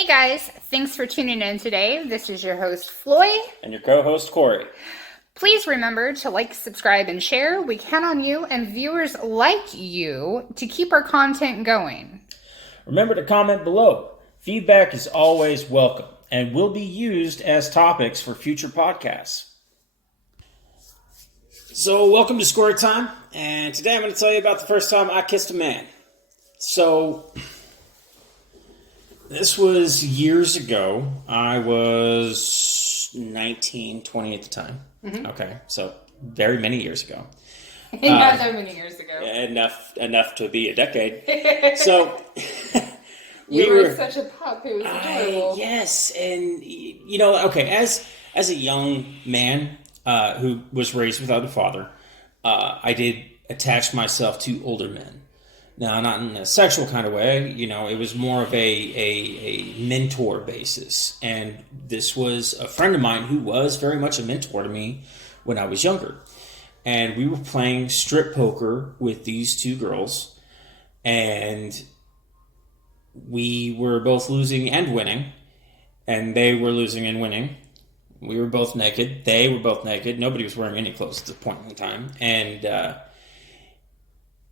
Hey guys, thanks for tuning in today. This is your host, Floyd. And your co-host, Corey. Please remember to like, subscribe, and share. We count on you and viewers like you to keep our content going. Remember to comment below. Feedback is always welcome and will be used as topics for future podcasts. So, welcome to Squirt Time, and today I'm going to tell you about the first time I kissed a man. So, this was years ago. I was 19, 20 at the time. Mm-hmm. Okay, so very many years ago. Not that many years ago. Enough to be a decade. So you were such a pup. It was adorable. Yes, and okay, as a young man who was raised without a father, I did attach myself to older men. Now, not in a sexual kind of way, it was more of a mentor basis. And this was a friend of mine who was very much a mentor to me when I was younger. And we were playing strip poker with these two girls. And we were both losing and winning. And they were losing and winning. We were both naked. They were both naked. Nobody was wearing any clothes at the point in time. And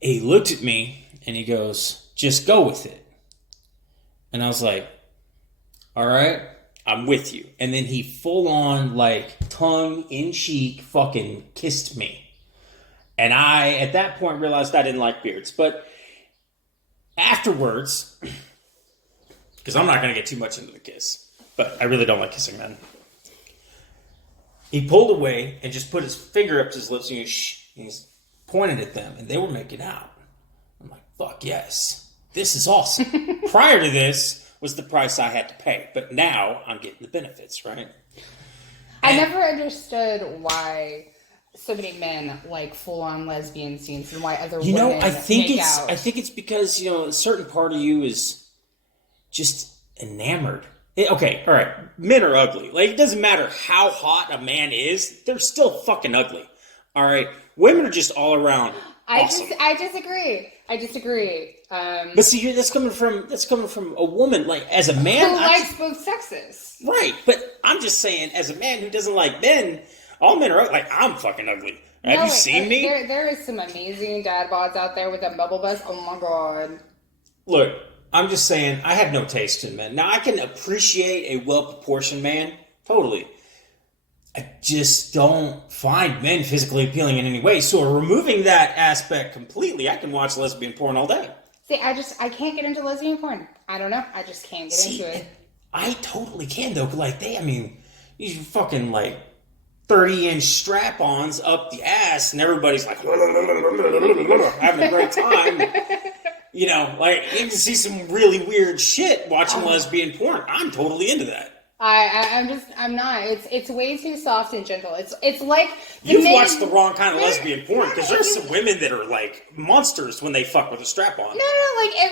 he looked at me. And he goes, just go with it. And I was like, all right, I'm with you. And then he full on, tongue in cheek fucking kissed me. And I, at that point, realized I didn't like beards. But afterwards, because I'm not going to get too much into the kiss, but I really don't like kissing men. He pulled away and just put his finger up to his lips and he goes, shh. And he's pointed at them and they were making out. I'm like, fuck yes, this is awesome. Prior to this was the price I had to pay, but now I'm getting the benefits, right? I never understood why so many men like full-on lesbian scenes and why other women make out. I think it's because, a certain part of you is just enamored. Okay, all right, men are ugly. It doesn't matter how hot a man is, they're still fucking ugly. All right, women are just all around awesome. I disagree. But see, that's coming from a woman. As a man, who likes both sexes, right? But I'm just saying, as a man who doesn't like men, all men are I'm fucking ugly. Have you seen me? There is some amazing dad bods out there with that bubble buzz. Oh my god! Look, I'm just saying, I have no taste in men. Now I can appreciate a well-proportioned man, totally. I just don't find men physically appealing in any way. So removing that aspect completely, I can watch lesbian porn all day. See, I can't get into lesbian porn. I don't know. I just can't get into it. I totally can though. These fucking 30-inch strap-ons up the ass, and everybody's having a great time. You can see some really weird shit watching lesbian porn. I'm totally into that. I'm not. It's way too soft and gentle. It's like you've watched the wrong kind of lesbian porn because there's some women that are monsters when they fuck with a strap on. No,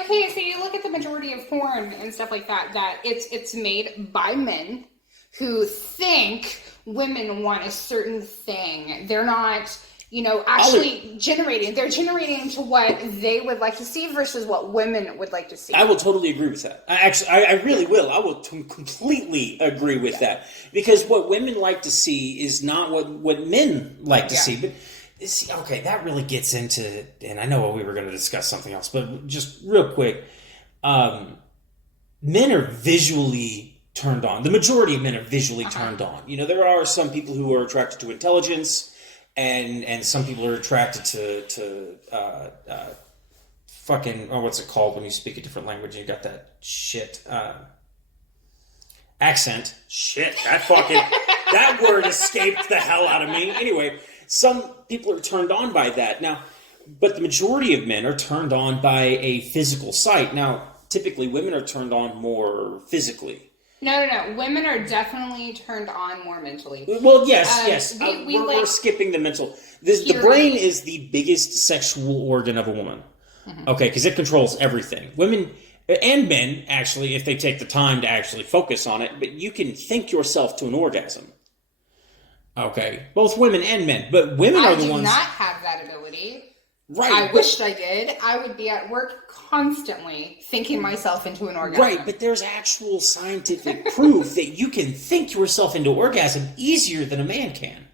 okay. So you look at the majority of porn and stuff like that. That it's made by men who think women want a certain thing. They're not. Actually generating. They're generating to what they would like to see versus what women would like to see. I will totally agree with that. I really will. I will completely agree with that. Because what women like to see is not what men like to see. But, okay, that really gets into, and I know we were going to discuss something else, but just real quick, men are visually turned on. The majority of men are visually turned on. There are some people who are attracted to intelligence, and some people are attracted to what's it called when you speak a different language and you got that shit accent. Shit, that word escaped the hell out of me. Anyway, some people are turned on by that. Now, but the majority of men are turned on by a physical sight. Now, typically women are turned on more physically. No. Women are definitely turned on more mentally. Well, yes. We're skipping the mental. The brain is the biggest sexual organ of a woman. Mm-hmm. Okay, because it controls everything. Women and men, actually, if they take the time to actually focus on it, but you can think yourself to an orgasm. Okay, both women and men, but women are the ones. I do not have that ability. Right. I wished I did. I would be at work constantly thinking myself into an orgasm. Right, but there's actual scientific proof that you can think yourself into orgasm easier than a man can.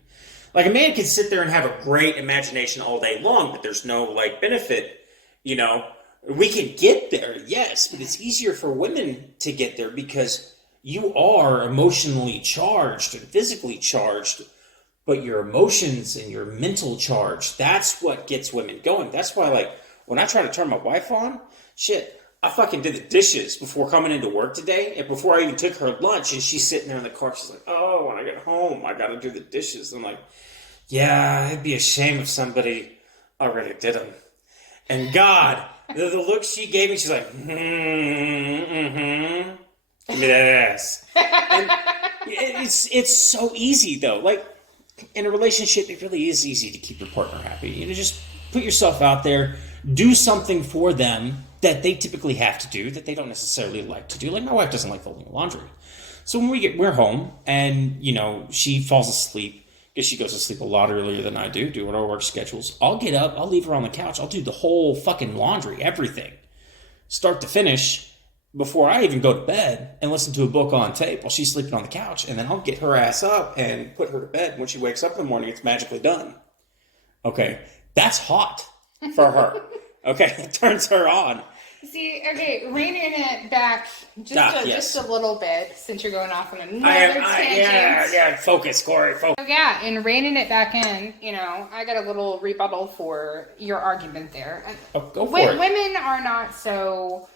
Like, a man can sit there and have a great imagination all day long, but there's no, like, benefit, you know? We can get there, yes, but it's easier for women to get there because you are emotionally charged and physically charged, but your emotions and your mental charge, that's what gets women going. That's why, like, when I try to turn my wife on, shit, I fucking did the dishes before coming into work today, and before I even took her lunch, and she's sitting there in the car, she's like, oh, when I get home, I gotta do the dishes. I'm like, yeah, it'd be a shame if somebody already did them. And God, the look she gave me, she's like, give me that ass. And it's so easy, though. Like, in a relationship, it really is easy to keep your partner happy. You know, just put yourself out there, do something for them that they typically have to do that they don't necessarily like to do. Like, my wife doesn't like folding laundry. So when we're home and, you know, she falls asleep, because she goes to sleep a lot earlier than I do, doing our work schedules, I'll get up, I'll leave her on the couch, I'll do the whole fucking laundry, everything, start to finish, before I even go to bed and listen to a book on tape while she's sleeping on the couch, and then I'll get her ass up and put her to bed. When she wakes up in the morning, it's magically done. Okay, that's hot for her. Okay, it turns her on. See, okay, reining it back just a little bit, since you're going off on another tangent. Yeah, focus, Corey, focus. Oh, yeah, and reining it back in, you know, I got a little rebuttal for your argument there. Go for it. Women are not so...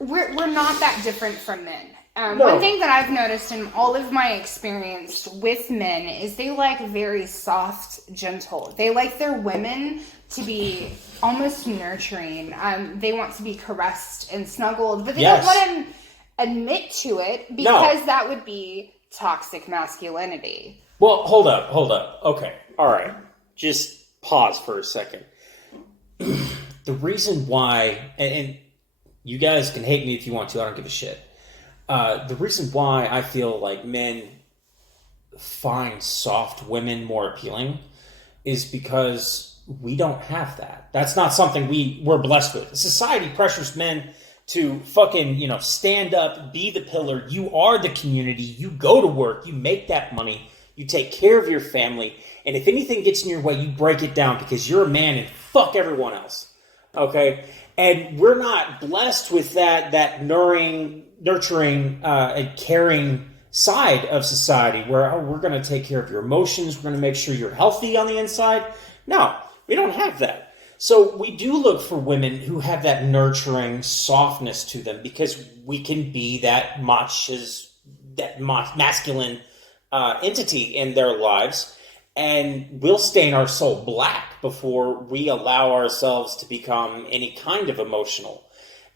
We're not that different from men. No. One thing that I've noticed in all of my experience with men is they like very soft, gentle. They like their women to be almost nurturing. They want to be caressed and snuggled, but they don't want to admit to it because that would be toxic masculinity. Well, hold up. Okay, all right. Just pause for a second. The reason why, and you guys can hate me if you want to, I don't give a shit. The reason why I feel like men find soft women more appealing is because we don't have that. That's not something we're blessed with. Society pressures men to fucking, you know, stand up, be the pillar. You are the community. You go to work. You make that money. You take care of your family. And if anything gets in your way, you break it down because you're a man and fuck everyone else. Okay? And we're not blessed with that nurturing, and caring side of society where we're going to take care of your emotions. We're going to make sure you're healthy on the inside. No, we don't have that. So we do look for women who have that nurturing softness to them because we can be that masculine entity in their lives. And we'll stain our soul black before we allow ourselves to become any kind of emotional.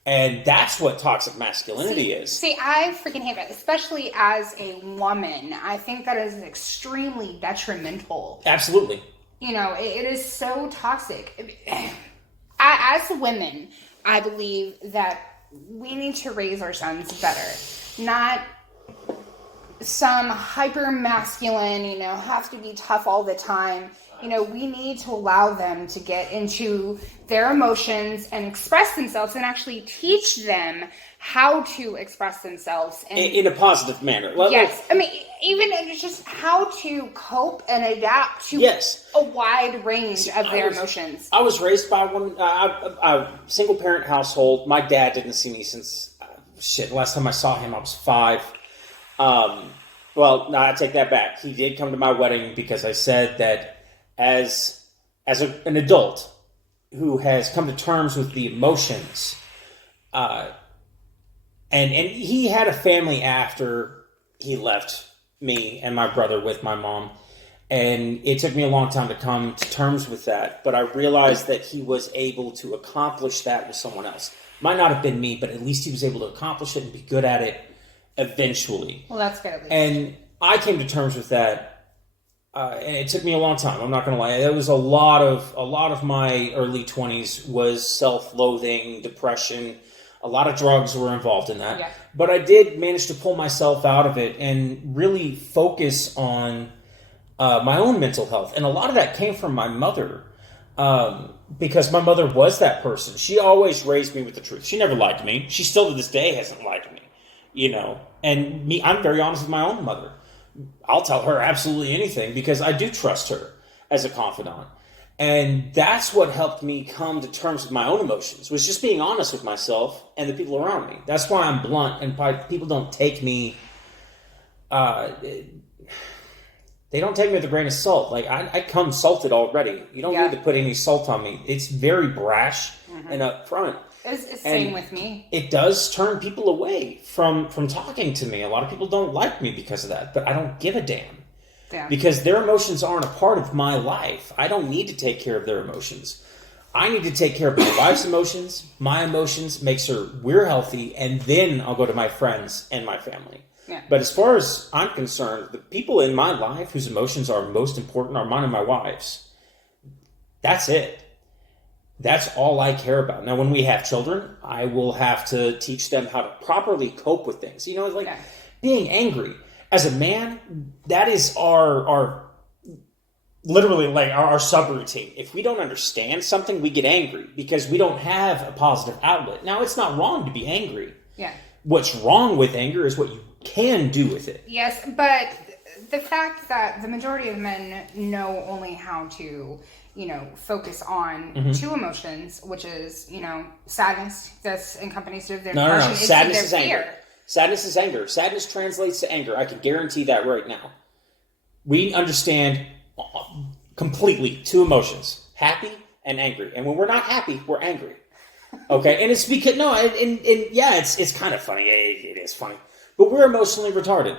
And that's what toxic masculinity is. See, I freaking hate that, especially as a woman. I think that is extremely detrimental. Absolutely. You know, it is so toxic. As women, I believe that we need to raise our sons better. Not some hyper masculine, you know, have to be tough all the time. You know, we need to allow them to get into their emotions and express themselves and actually teach them how to express themselves. And, in a positive manner. Yes. I mean, even just how to cope and adapt to a wide range of their emotions. I was raised by a single parent household. My dad didn't see me since, last time I saw him I was 5. Well, no, I take that back. He did come to my wedding because I said that as an adult who has come to terms with the emotions, and he had a family after he left me and my brother with my mom, and it took me a long time to come to terms with that, but I realized that he was able to accomplish that with someone else. Might not have been me, but at least he was able to accomplish it and be good at it eventually. Well, that's good at least. And I came to terms with that. And it took me a long time. I'm not going to lie. There was a lot of my early 20s was self-loathing, depression. A lot of drugs were involved in that. Yeah. But I did manage to pull myself out of it and really focus on my own mental health. And a lot of that came from my mother. Because my mother was that person. She always raised me with the truth. She never lied to me. She still to this day hasn't lied to me. And me, I'm very honest with my own mother. I'll tell her absolutely anything because I do trust her as a confidant. And that's what helped me come to terms with my own emotions, was just being honest with myself and the people around me. That's why I'm blunt, and people don't take me, they don't take me with a grain of salt. Like, I come salted already. You don't need to put any salt on me. It's very brash and upfront. It's the same with me. It does turn people away from talking to me. A lot of people don't like me because of that, but I don't give a damn. Yeah. Because their emotions aren't a part of my life. I don't need to take care of their emotions. I need to take care of my wife's emotions, my emotions, make sure we're healthy, and then I'll go to my friends and my family. Yeah. But as far as I'm concerned, the people in my life whose emotions are most important are mine and my wife's. That's it. That's all I care about. Now, when we have children, I will have to teach them how to properly cope with things. Being angry. As a man, that is our literally like our subroutine. If we don't understand something, we get angry because we don't have a positive outlet. Now, it's not wrong to be angry. Yeah. What's wrong with anger is what you can do with it. Yes, but the fact that the majority of men know only how to, focus on two emotions, which is, sadness that's accompanies their depression. No. Sadness is anger. Sadness is anger. Sadness translates to anger. I can guarantee that right now. We understand completely two emotions, happy and angry. And when we're not happy, we're angry. Okay? And it's because, it's kind of funny. It is funny. But we're emotionally retarded.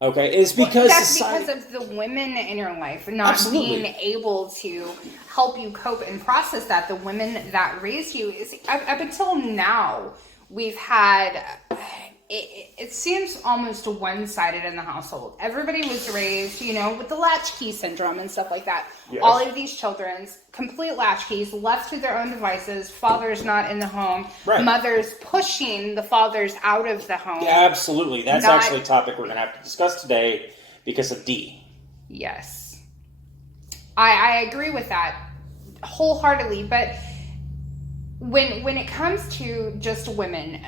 Okay? It's because that's because of the women in your life not being able to help you cope and process that. The women that raised you, up until now, we've had... It seems almost one-sided in the household. Everybody was raised, with the latchkey syndrome and stuff like that. Yes. All of these children's complete latchkeys, left to their own devices, fathers not in the home, right. Mothers pushing the fathers out of the home. Yeah, absolutely. That's actually a topic we're going to have to discuss today because of D. Yes. I agree with that wholeheartedly, but when it comes to just women...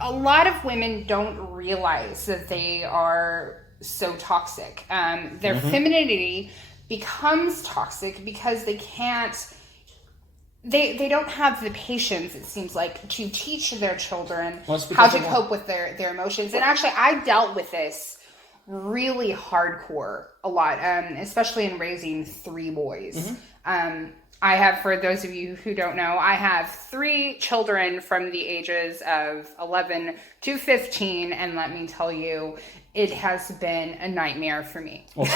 A lot of women don't realize that they are so toxic. Their femininity becomes toxic because they can't... They don't have the patience, it seems like, to teach their children how to cope with their emotions. And actually, I dealt with this really hardcore a lot, especially in raising 3 boys. I have, for those of you who don't know, I have 3 children from the ages of 11 to 15, and let me tell you, it has been a nightmare for me. Well,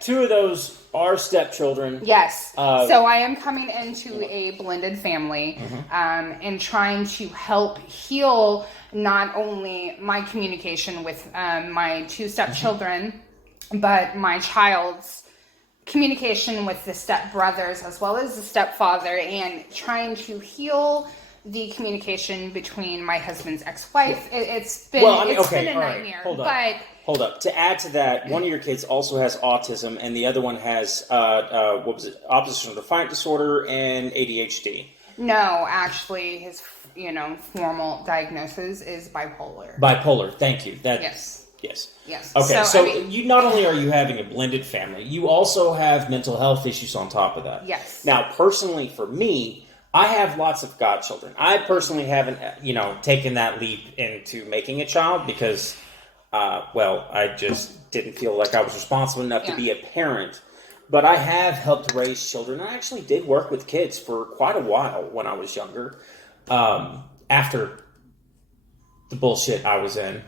2 of those are stepchildren. Yes. So I am coming into a blended family and trying to help heal not only my communication with my 2 stepchildren, but my child's communication with the stepbrothers as well as the stepfather, and trying to heal the communication between my husband's ex-wife. It's been a nightmare. Right. Hold up. To add to that, one of your kids also has autism, and the other one has oppositional defiant disorder and ADHD. No, actually, his formal diagnosis is bipolar. Bipolar. Thank you. Yes. Yes. Okay, so you not only are you having a blended family, you also have mental health issues on top of that. Yes. Now, personally, for me, I have lots of godchildren. I personally haven't, taken that leap into making a child because, I just didn't feel like I was responsible enough to be a parent. But I have helped raise children. I actually did work with kids for quite a while when I was younger, after the bullshit I was in.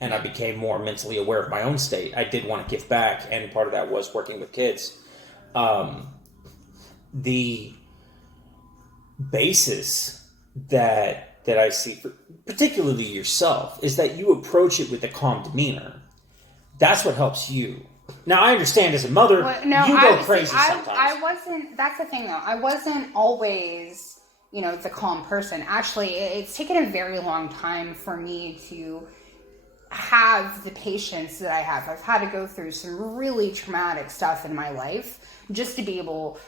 And I became more mentally aware of my own state. I did want to give back, and part of that was working with kids. The basis that I see, particularly yourself, is that you approach it with a calm demeanor. That's what helps you. Now, I understand as a mother, you go crazy sometimes. I wasn't, that's the thing though, I wasn't always, the calm person. Actually, it's taken a very long time for me to have the patience that I have. I've had to go through some really traumatic stuff in my life just to be able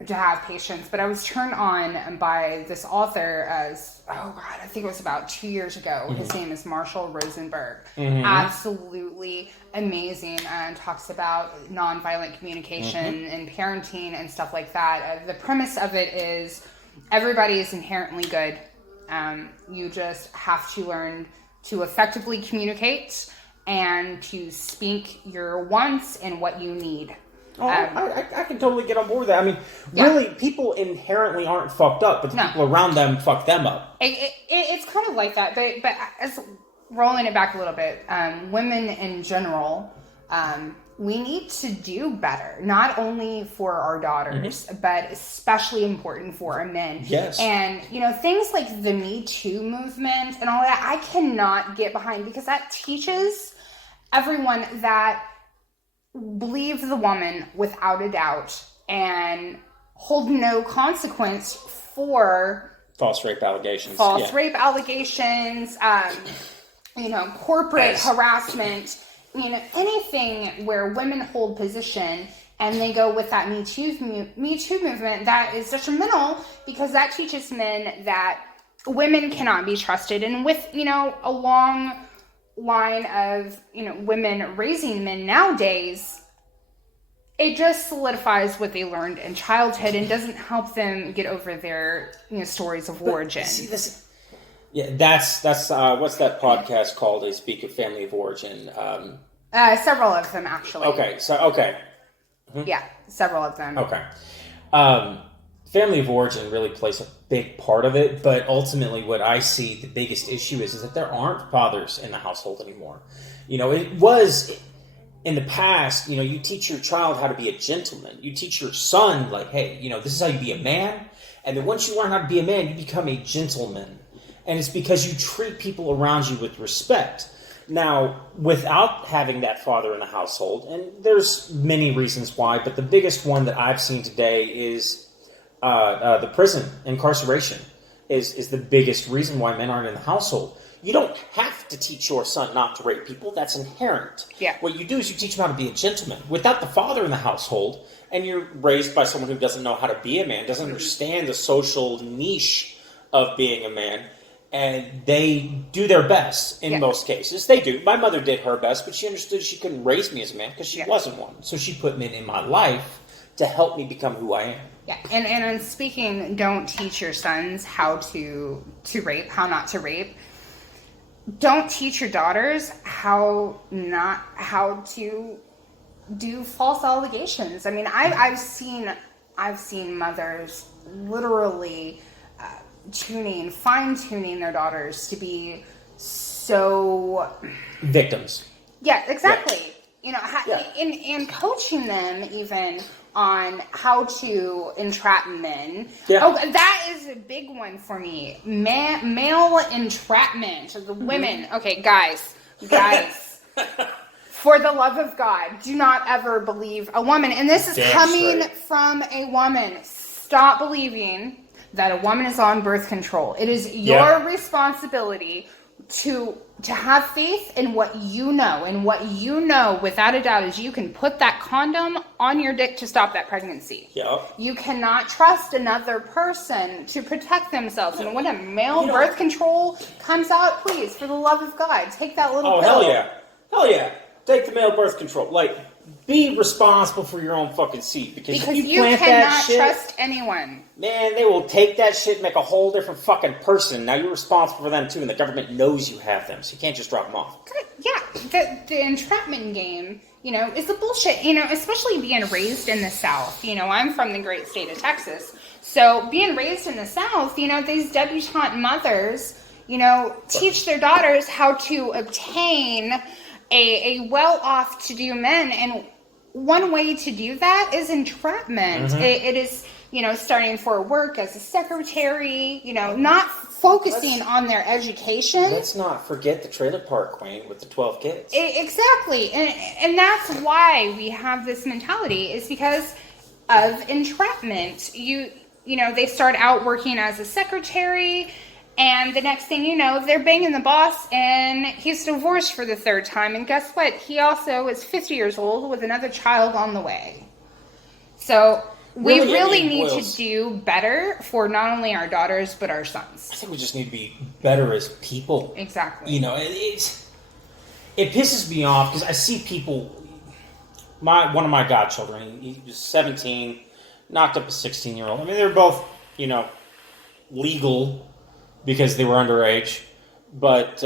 have patience, but I was turned on by this author as, I think it was about 2 years ago. His name is Marshall Rosenberg. Absolutely amazing, and talks about nonviolent communication and parenting and stuff like that. The premise of it is everybody is inherently good. You just have to learn to effectively communicate and to speak your wants and what you need. Oh, I can totally get on board with that. I mean, really, people inherently aren't fucked up, but the people around them fuck them up. It's kind of like that, but as rolling it back a little bit, women in general, we need to do better, not only for our daughters, but especially important for our men. Yes. And, things like the Me Too movement and all that, I cannot get behind, because that teaches everyone that believe the woman without a doubt and hold no consequence for false rape allegations, corporate harassment, anything where women hold position and they go with that Me Too movement. That is detrimental, because that teaches men that women cannot be trusted. And with, a long line of, women raising men nowadays, it just solidifies what they learned in childhood and doesn't help them get over their, stories of origin. See, that's what's that podcast called? They speak of family of origin. Several of them, actually. Okay. Yeah, several of them. Okay. Family of origin really plays a big part of it, but ultimately what I see the biggest issue is that there aren't fathers in the household anymore. It was in the past, you teach your child how to be a gentleman. You teach your son, like, hey, this is how you be a man. And then once you learn how to be a man, you become a gentleman. And it's because you treat people around you with respect. Now, without having that father in the household, and there's many reasons why, but the biggest one that I've seen today is the prison incarceration is the biggest reason why men aren't in the household. You don't have to teach your son not to rape people. That's inherent. Yeah. What you do is you teach him how to be a gentleman. Without the father in the household, and you're raised by someone who doesn't know how to be a man, doesn't understand the social niche of being a man, and they do their best in most cases. They do. My mother did her best, but she understood she couldn't raise me as a man because she wasn't one. So she put men in my life to help me become who I am. Yeah, and speaking, don't teach your sons how to rape, how not to rape. Don't teach your daughters how to do false allegations. I mean, I've seen mothers literally fine tuning their daughters to be so victims. Yeah, exactly. Yeah. And coaching them even on how to entrap men. Yeah. Oh, that is a big one for me. Male entrapment of the women. Okay, guys. For the love of God, do not ever believe a woman. And this is coming from a woman. Stop believing that a woman is on birth control. It is your responsibility to have faith in what you know. And what you know, without a doubt, is you can put that condom on your dick to stop that pregnancy. Yep. You cannot trust another person to protect themselves. And when a male birth control comes out, please, for the love of God, take that little pill. Hell yeah. Take the male birth control. Like, be responsible for your own fucking seed. Because if you plant that shit, cannot trust anyone. Man, they will take that shit and make a whole different fucking person. Now you're responsible for them too, and the government knows you have them, so you can't just drop them off. Yeah, the entrapment game, is a bullshit. Especially being raised in the South. I'm from the great state of Texas. So being raised in the South, these debutante mothers, teach their daughters how to obtain a well-off to-do men, and one way to do that is entrapment. Mm-hmm. It is, starting for work as a secretary, not focusing on their education. Let's not forget the trailer park queen with the 12 kids. Exactly. And that's why we have this mentality, is because of entrapment. They start out working as a secretary, and the next thing you know, they're banging the boss, and he's divorced for the third time. And guess what? He also is 50 years old with another child on the way. So we really it need boils- to do better for not only our daughters but our sons. I think we just need to be better as people. Exactly. You know, it pisses me off because I see people. One of my godchildren, he was 17, knocked up a 16-year-old. I mean, they were both, you know, legal because they were underage, but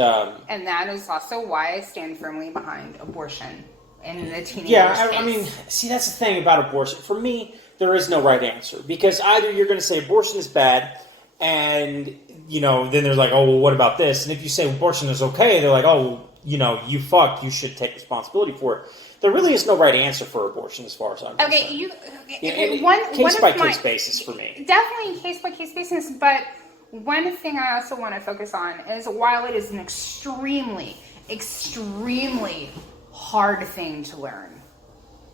and that is also why I stand firmly behind abortion in the teenager yeah, space. I mean, see, that's the thing about abortion. For me, there is no right answer because either you're going to say abortion is bad, and you know, then they're like, oh, well, what about this? And if you say abortion is okay, they're like, oh, you know, you fucked, you should take responsibility for it. There really is no right answer for abortion, as far as I'm concerned. Case by case basis for me. Definitely case by case basis, but one thing I also want to focus on is while it is an extremely, extremely hard thing to learn,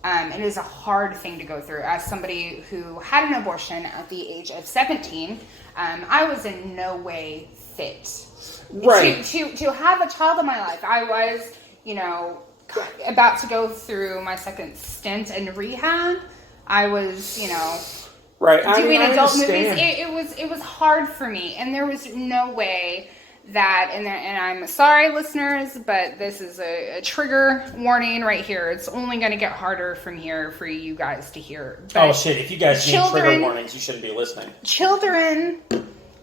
it is a hard thing to go through. As somebody who had an abortion at the age of 17, I was in no way fit to have a child in my life. I was, you know, about to go through my second stint in rehab. I was, you know, doing adult movies. It was hard for me, and there was no way that. And I'm sorry, listeners, but this is a trigger warning right here. It's only going to get harder from here for you guys to hear. But oh shit! If you guys need trigger warnings, you shouldn't be listening. Children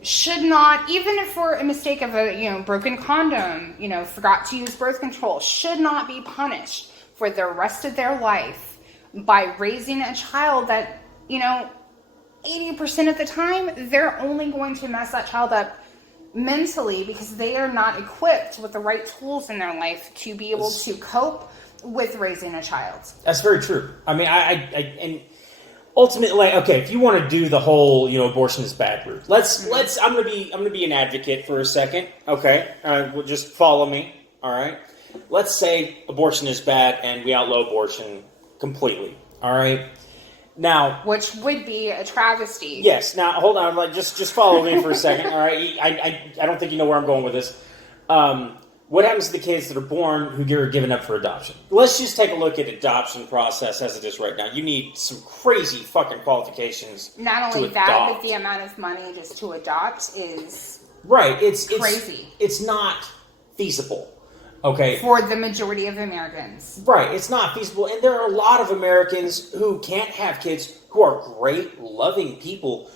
should not, even if for a mistake of a, you know, broken condom, you know, forgot to use birth control, should not be punished for the rest of their life by raising a child that, you know, 80% of the time, they're only going to mess that child up mentally because they are not equipped with the right tools in their life to be able to cope with raising a child. That's very true. I mean, and ultimately, like, okay, if you want to do the whole, you know, abortion is bad route, I'm gonna be an advocate for a second. Okay, well, just follow me. All right. Let's say abortion is bad and we outlaw abortion completely. All right. Now, which would be a travesty. Yes. Now, hold on. Like, just follow me for a second. All right. I don't think you know where I'm going with this. What happens to the kids that are born who are given up for adoption? Let's just take a look at adoption process as it is right now. You need some crazy fucking qualifications. Not only that, but the amount of money just to adopt is It's crazy. It's not feasible. Okay. For the majority of Americans. Right. It's not feasible. And there are a lot of Americans who can't have kids who are great, loving people.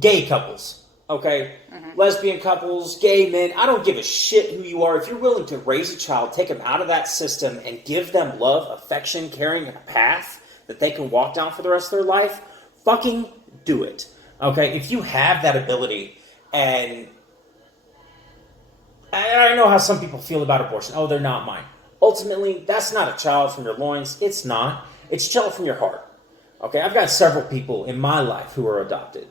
Gay couples. Okay? Mm-hmm. Lesbian couples, gay men. I don't give a shit who you are. If you're willing to raise a child, take them out of that system, and give them love, affection, caring, a path that they can walk down for the rest of their life, fucking do it. Okay? If you have that ability, and I know how some people feel about abortion. Oh, they're not mine. Ultimately, that's not a child from your loins. It's not. It's a child from your heart. Okay? I've got several people in my life who are adopted.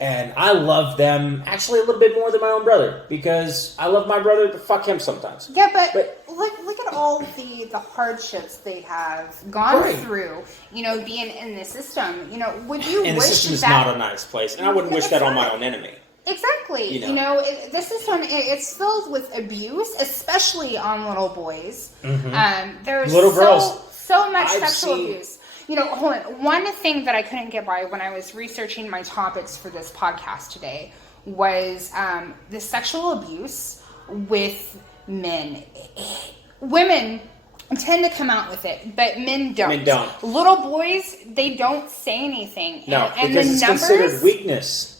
And I love them actually a little bit more than my own brother. Because I love my brother, but fuck him sometimes. Yeah, but look at all the hardships they have gone through, you know, being in the system. You know, would you wish that... And the system is not a nice place. And I wouldn't wish that on my own enemy. Exactly. You know the system, it's filled with abuse, especially on little boys. Mm-hmm. There's little girls. So much sexual abuse. You know, hold on. One thing that I couldn't get by when I was researching my topics for this podcast today was the sexual abuse with men. Women tend to come out with it, but men don't. Men don't. Little boys, they don't say anything. No, and because the it's considered weakness.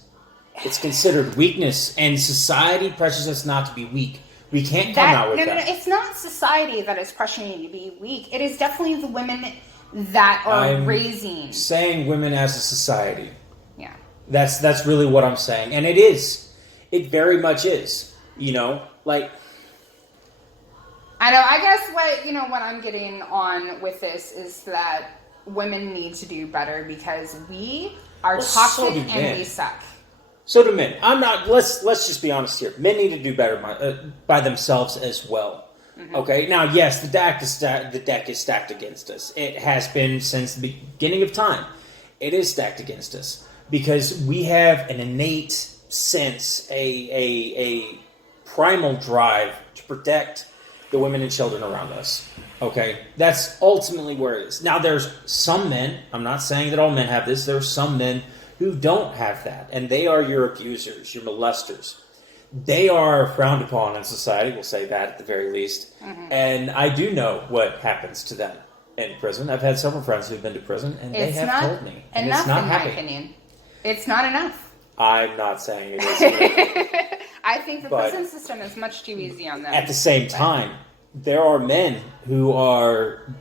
It's considered weakness, and society pressures us not to be weak. We can't come out with that. No, it's not society that is pressuring you to be weak. It is definitely the women that are raising. Saying women as a society. Yeah. That's really what I'm saying. And it is. It very much is. You know, like... I know, I guess what I'm getting on with this is that women need to do better because we are toxic and we suck. So do men. I'm not. Let's just be honest here. Men need to do better by themselves as well. Mm-hmm. Okay. Now, yes, the deck is stacked against us. It has been since the beginning of time. It is stacked against us because we have an innate sense, a primal drive to protect the women and children around us. Okay, that's ultimately where it is. Now, there's some men, I'm not saying that all men have this, there's some men who don't have that, and they are your abusers, your molesters. They are frowned upon in society, we'll say that at the very least. And I do know what happens to them in prison. I've had several friends who've been to prison, and they have told me. And enough, it's not in happy. my opinion. It's not enough. I'm not saying it is. I think the But prison system is much too easy on them. at the same time, there are men who are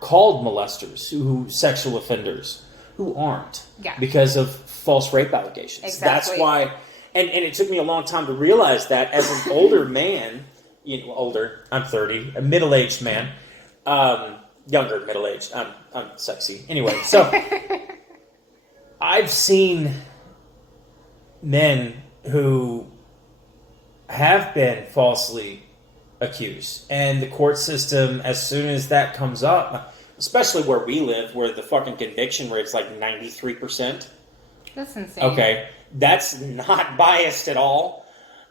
called molesters, who sexual offenders, who aren't. Yeah. Because of false rape allegations. Exactly. That's why, and it took me a long time to realize that as an older man, older, I'm 30, a middle-aged man, younger, middle-aged, I'm sexy. Anyway, so I've seen men who have been falsely accused, and the court system, as soon as that comes up, especially where we live, where the fucking conviction rate's like 93%. That's insane. Okay, that's not biased at all.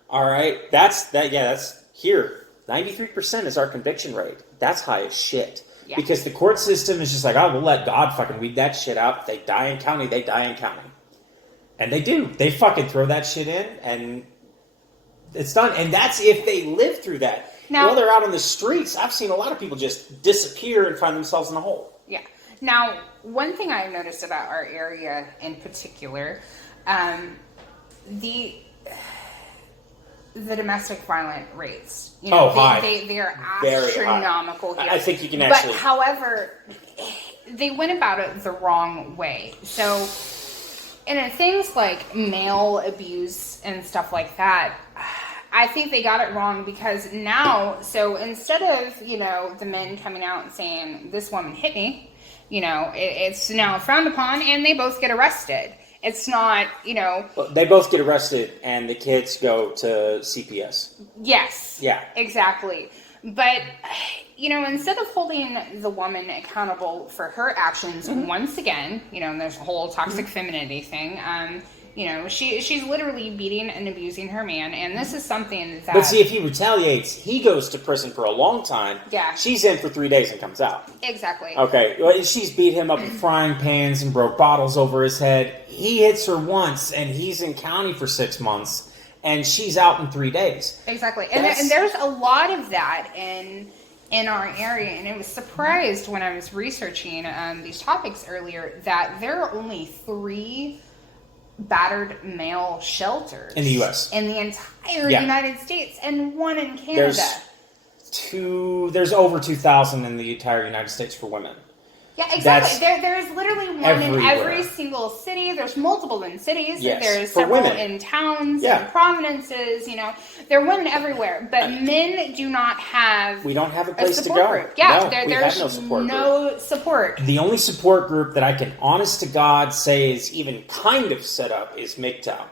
All right, that's here. 93% is our conviction rate. That's high as shit. Yeah. Because the court system is just like, oh, we'll let God fucking weed that shit out. If they die in county, they die in county. And they do. They fucking throw that shit in, and it's done. And that's if they live through that. Now, while they're out on the streets, I've seen a lot of people just disappear and find themselves in a hole. Yeah. Now, one thing I've noticed about our area in particular, the domestic violent rates. You know, high. They are Very astronomical high. here. I think you can actually... But, however, they went about it the wrong way. So, and things like male abuse and stuff like that, I think they got it wrong because now, so instead of, the men coming out and saying, this woman hit me, it's now frowned upon and they both get arrested. It's not, Well, they both get arrested and the kids go to CPS. Yes. Yeah. Exactly. But, instead of holding the woman accountable for her actions, once again, and there's a whole toxic femininity thing, she's literally beating and abusing her man, and this is something that... But see, if he retaliates, he goes to prison for a long time. Yeah. She's in for 3 days and comes out. Exactly. Okay, well, she's beat him up with frying pans and broke bottles over his head. He hits her once, and he's in county for 6 months, and she's out in 3 days. Exactly. And there's a lot of that in our area, and I was surprised when I was researching these topics earlier that there are only 3 battered male shelters in the U.S. in the entire United States, and 1 in Canada. There's over 2,000 in the entire United States for women. Yeah, exactly. There's literally one in every everywhere. Single city. There's multiple in cities. Yes, There's for several women. in towns Yeah. and provinces. There are women everywhere, but men do not have. We don't have a place to go. Group. Yeah, no, there's no support no support. The only support group that I can, honest to God, say is even kind of set up is MGTOW.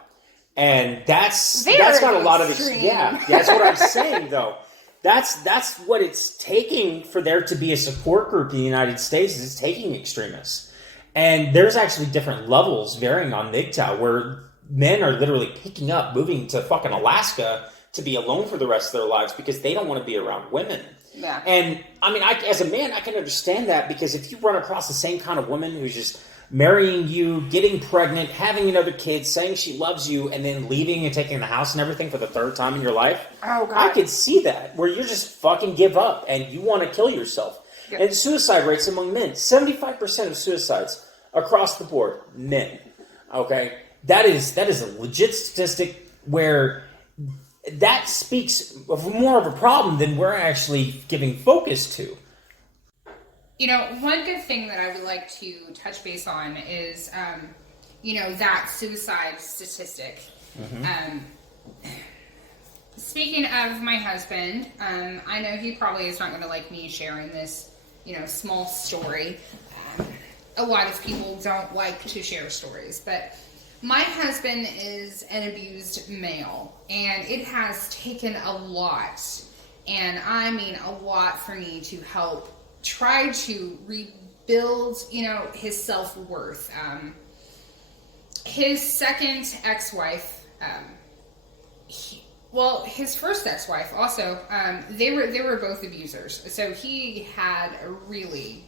And that's got a lot of... Yeah, that's what I'm saying, though. That's what it's taking for there to be a support group in the United States. Is it's taking extremists. And there's actually different levels varying on MGTOW where men are literally picking up, moving to fucking Alaska to be alone for the rest of their lives because they don't want to be around women. Yeah. And, I mean, as a man, I can understand that because if you run across the same kind of woman who's just marrying you, getting pregnant, having another kid, saying she loves you, and then leaving and taking the house and everything for the 3rd time in your life. Oh, God. I could see that, where you just fucking give up and you want to kill yourself. Yeah. And suicide rates among men, 75% of suicides across the board, men. Okay? That is a legit statistic where that speaks of more of a problem than we're actually giving focus to. One good thing that I would like to touch base on is, that suicide statistic. Mm-hmm. Speaking of my husband, I know he probably is not going to like me sharing this, small story. A lot of people don't like to share stories, but my husband is an abused male, and it has taken a lot, and I mean a lot, for me to help try to rebuild, his self-worth. His second ex-wife, Well, his first ex-wife also, they were both abusers. So he had a really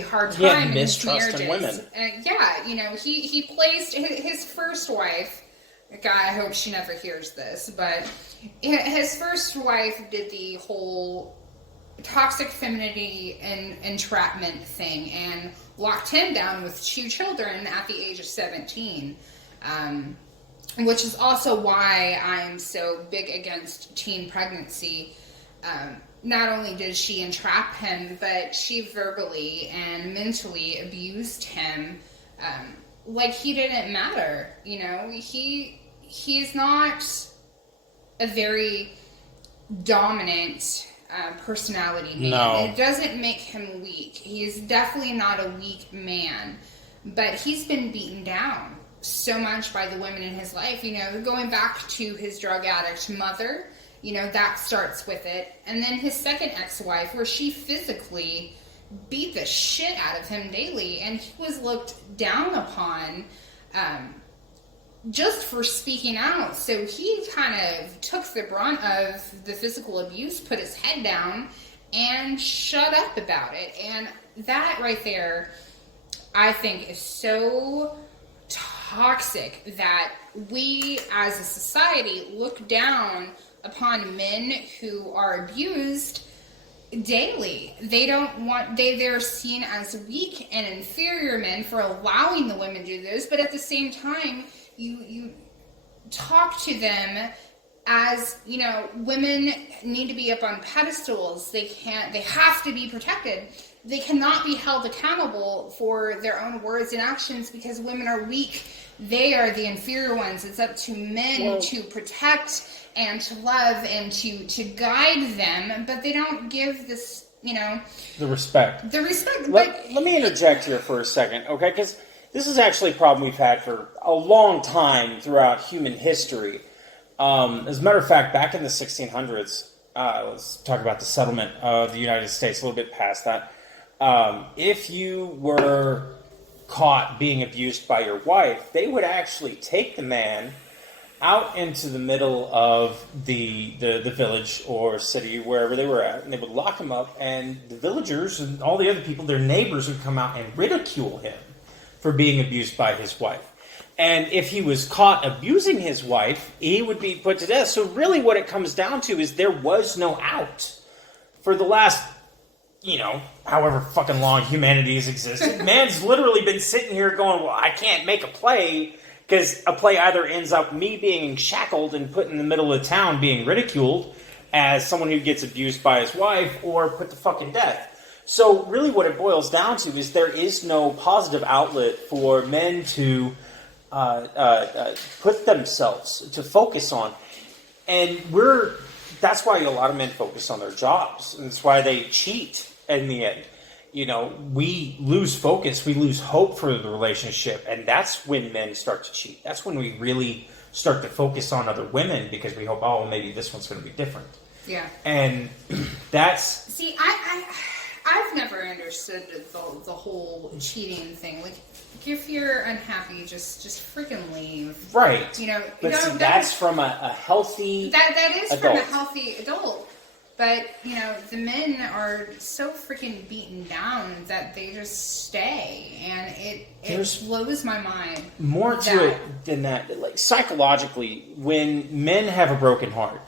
hard time in his mistrust in marriages. women. Yeah, he placed his first wife. God, I hope she never hears this, but his first wife did the whole toxic femininity and entrapment thing and locked him down with 2 children at the age of 17. Which is also why I'm so big against teen pregnancy. Not only did she entrap him, but she verbally and mentally abused him like he didn't matter. He's not a very dominant personality man. No. It doesn't make him weak. He's definitely not a weak man, but he's been beaten down so much by the women in his life, going back to his drug addict mother, that starts with it. And then his second ex-wife, where she physically beat the shit out of him daily, and he was looked down upon just for speaking out. So he kind of took the brunt of the physical abuse, put his head down, and shut up about it. And that right there, I think, is so toxic that we as a society look down upon men who are abused daily. They're seen as weak and inferior men for allowing the women to do this, but at the same time you talk to them as, women need to be up on pedestals. They have to be protected. They cannot be held accountable for their own words and actions because women are weak. They are the inferior ones. It's up to men to protect and to love and to guide them, but they don't give this, the respect. Let me interject here for a second, okay? Because this is actually a problem we've had for a long time throughout human history. As a matter of fact, back in the 1600s, let's talk about the settlement of the United States, a little bit past that. If you were caught being abused by your wife, they would actually take the man out into the middle of the village or city, wherever they were at, and they would lock him up, and the villagers and all the other people, their neighbors, would come out and ridicule him for being abused by his wife. And if he was caught abusing his wife, he would be put to death. So really what it comes down to is there was no out. For the last, however fucking long humanity has existed, man's literally been sitting here going, well, I can't make a play, because a play either ends up me being shackled and put in the middle of town being ridiculed as someone who gets abused by his wife, or put to fucking death. So really what it boils down to is there is no positive outlet for men to put themselves, to focus on. And that's why a lot of men focus on their jobs. And that's why they cheat in the end. We lose focus, we lose hope for the relationship. And that's when men start to cheat. That's when we really start to focus on other women because we hope, oh, maybe this one's going to be different. Yeah. And that's... See, I've never understood the whole cheating thing. Like, if you're unhappy, just freaking leave. Right. But see, that's from a healthy That is adult. from a healthy adult. But, the men are so freaking beaten down that they just stay. And it blows my mind. More to it than that. Like, psychologically, when men have a broken heart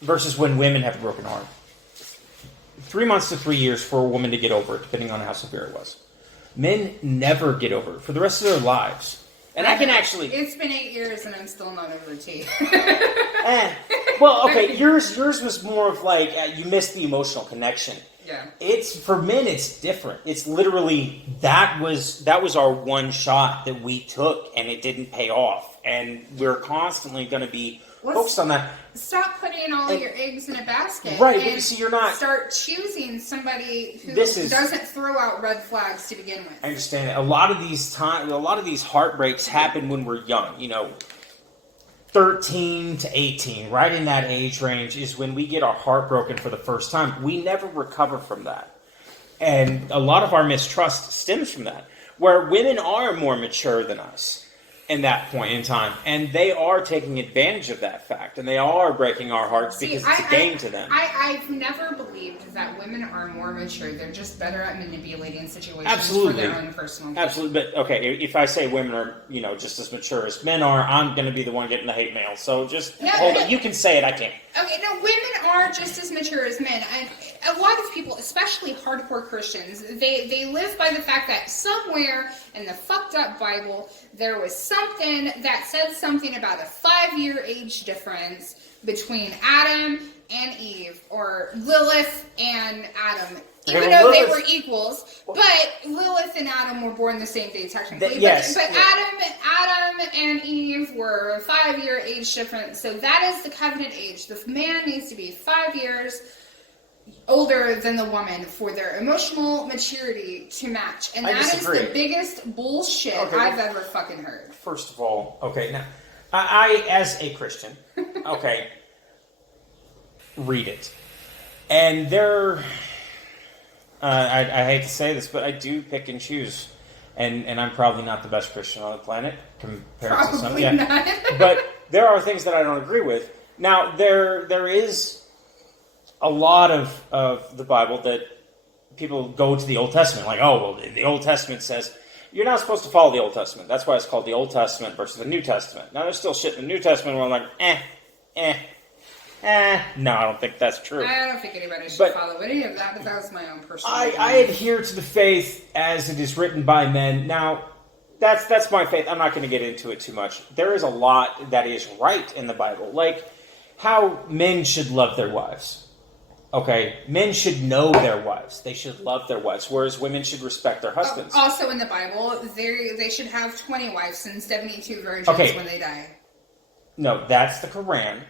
versus when women have a broken heart, 3 months to 3 years for a woman to get over it, depending on how severe it was. Men never get over it for the rest of their lives. And I can actually... It's been 8 years and I'm still not over T. Well, okay, yours was more of like, you missed the emotional connection. Yeah. For men, it's different. It's literally, that was our one shot that we took and it didn't pay off. And we're constantly going to be focused on that. Stop putting all your eggs in a basket. Right, and but see, you're not... Start choosing somebody who doesn't throw out red flags to begin with. I understand it. A lot of these heartbreaks happen when we're young. 13 to 18, right in that age range, is when we get our heart broken for the first time. We never recover from that. And a lot of our mistrust stems from that, where women are more mature than us. in that point in time, and they are taking advantage of that fact, and they are breaking our hearts because it's a game to them. I've never believed that women are more mature. They're just better at manipulating situations Absolutely. for their own personal gain. Absolutely, but okay, if I say women are, just as mature as men are, I'm going to be the one getting the hate mail. So just hold it. You can say it, I can't. Okay, no, women are just as mature as men. A lot of people, especially hardcore Christians, they live by the fact that somewhere in the fucked up Bible, there was something that said something about a 5-year age difference between Adam and Eve, or Lilith and Adam. Even though they were equals, but Lilith and Adam were born the same day technically. But Adam and Eve were a 5-year age difference. So that is the covenant age. The man needs to be 5 years older than the woman for their emotional maturity to match. And that is the biggest bullshit I've ever fucking heard. First of all, now, I as a Christian, read it. And there... I hate to say this, but I do pick and choose, and I'm probably not the best Christian on the planet compared to some. Not. But there are things that I don't agree with. Now there is a lot of the Bible that people go to the Old Testament like, the Old Testament says you're not supposed to follow the Old Testament. That's why it's called the Old Testament versus the New Testament. Now there's still shit in the New Testament where I'm like, no, I don't think that's true. I don't think anybody should follow any of that, but that was my own personal opinion. I adhere to the faith as it is written by men. Now, that's my faith. I'm not going to get into it too much. There is a lot that is right in the Bible, like how men should love their wives. Okay, men should know their wives. They should love their wives, whereas women should respect their husbands. Also in the Bible, they should have 20 wives and 72 virgins when they die. No, that's the Quran.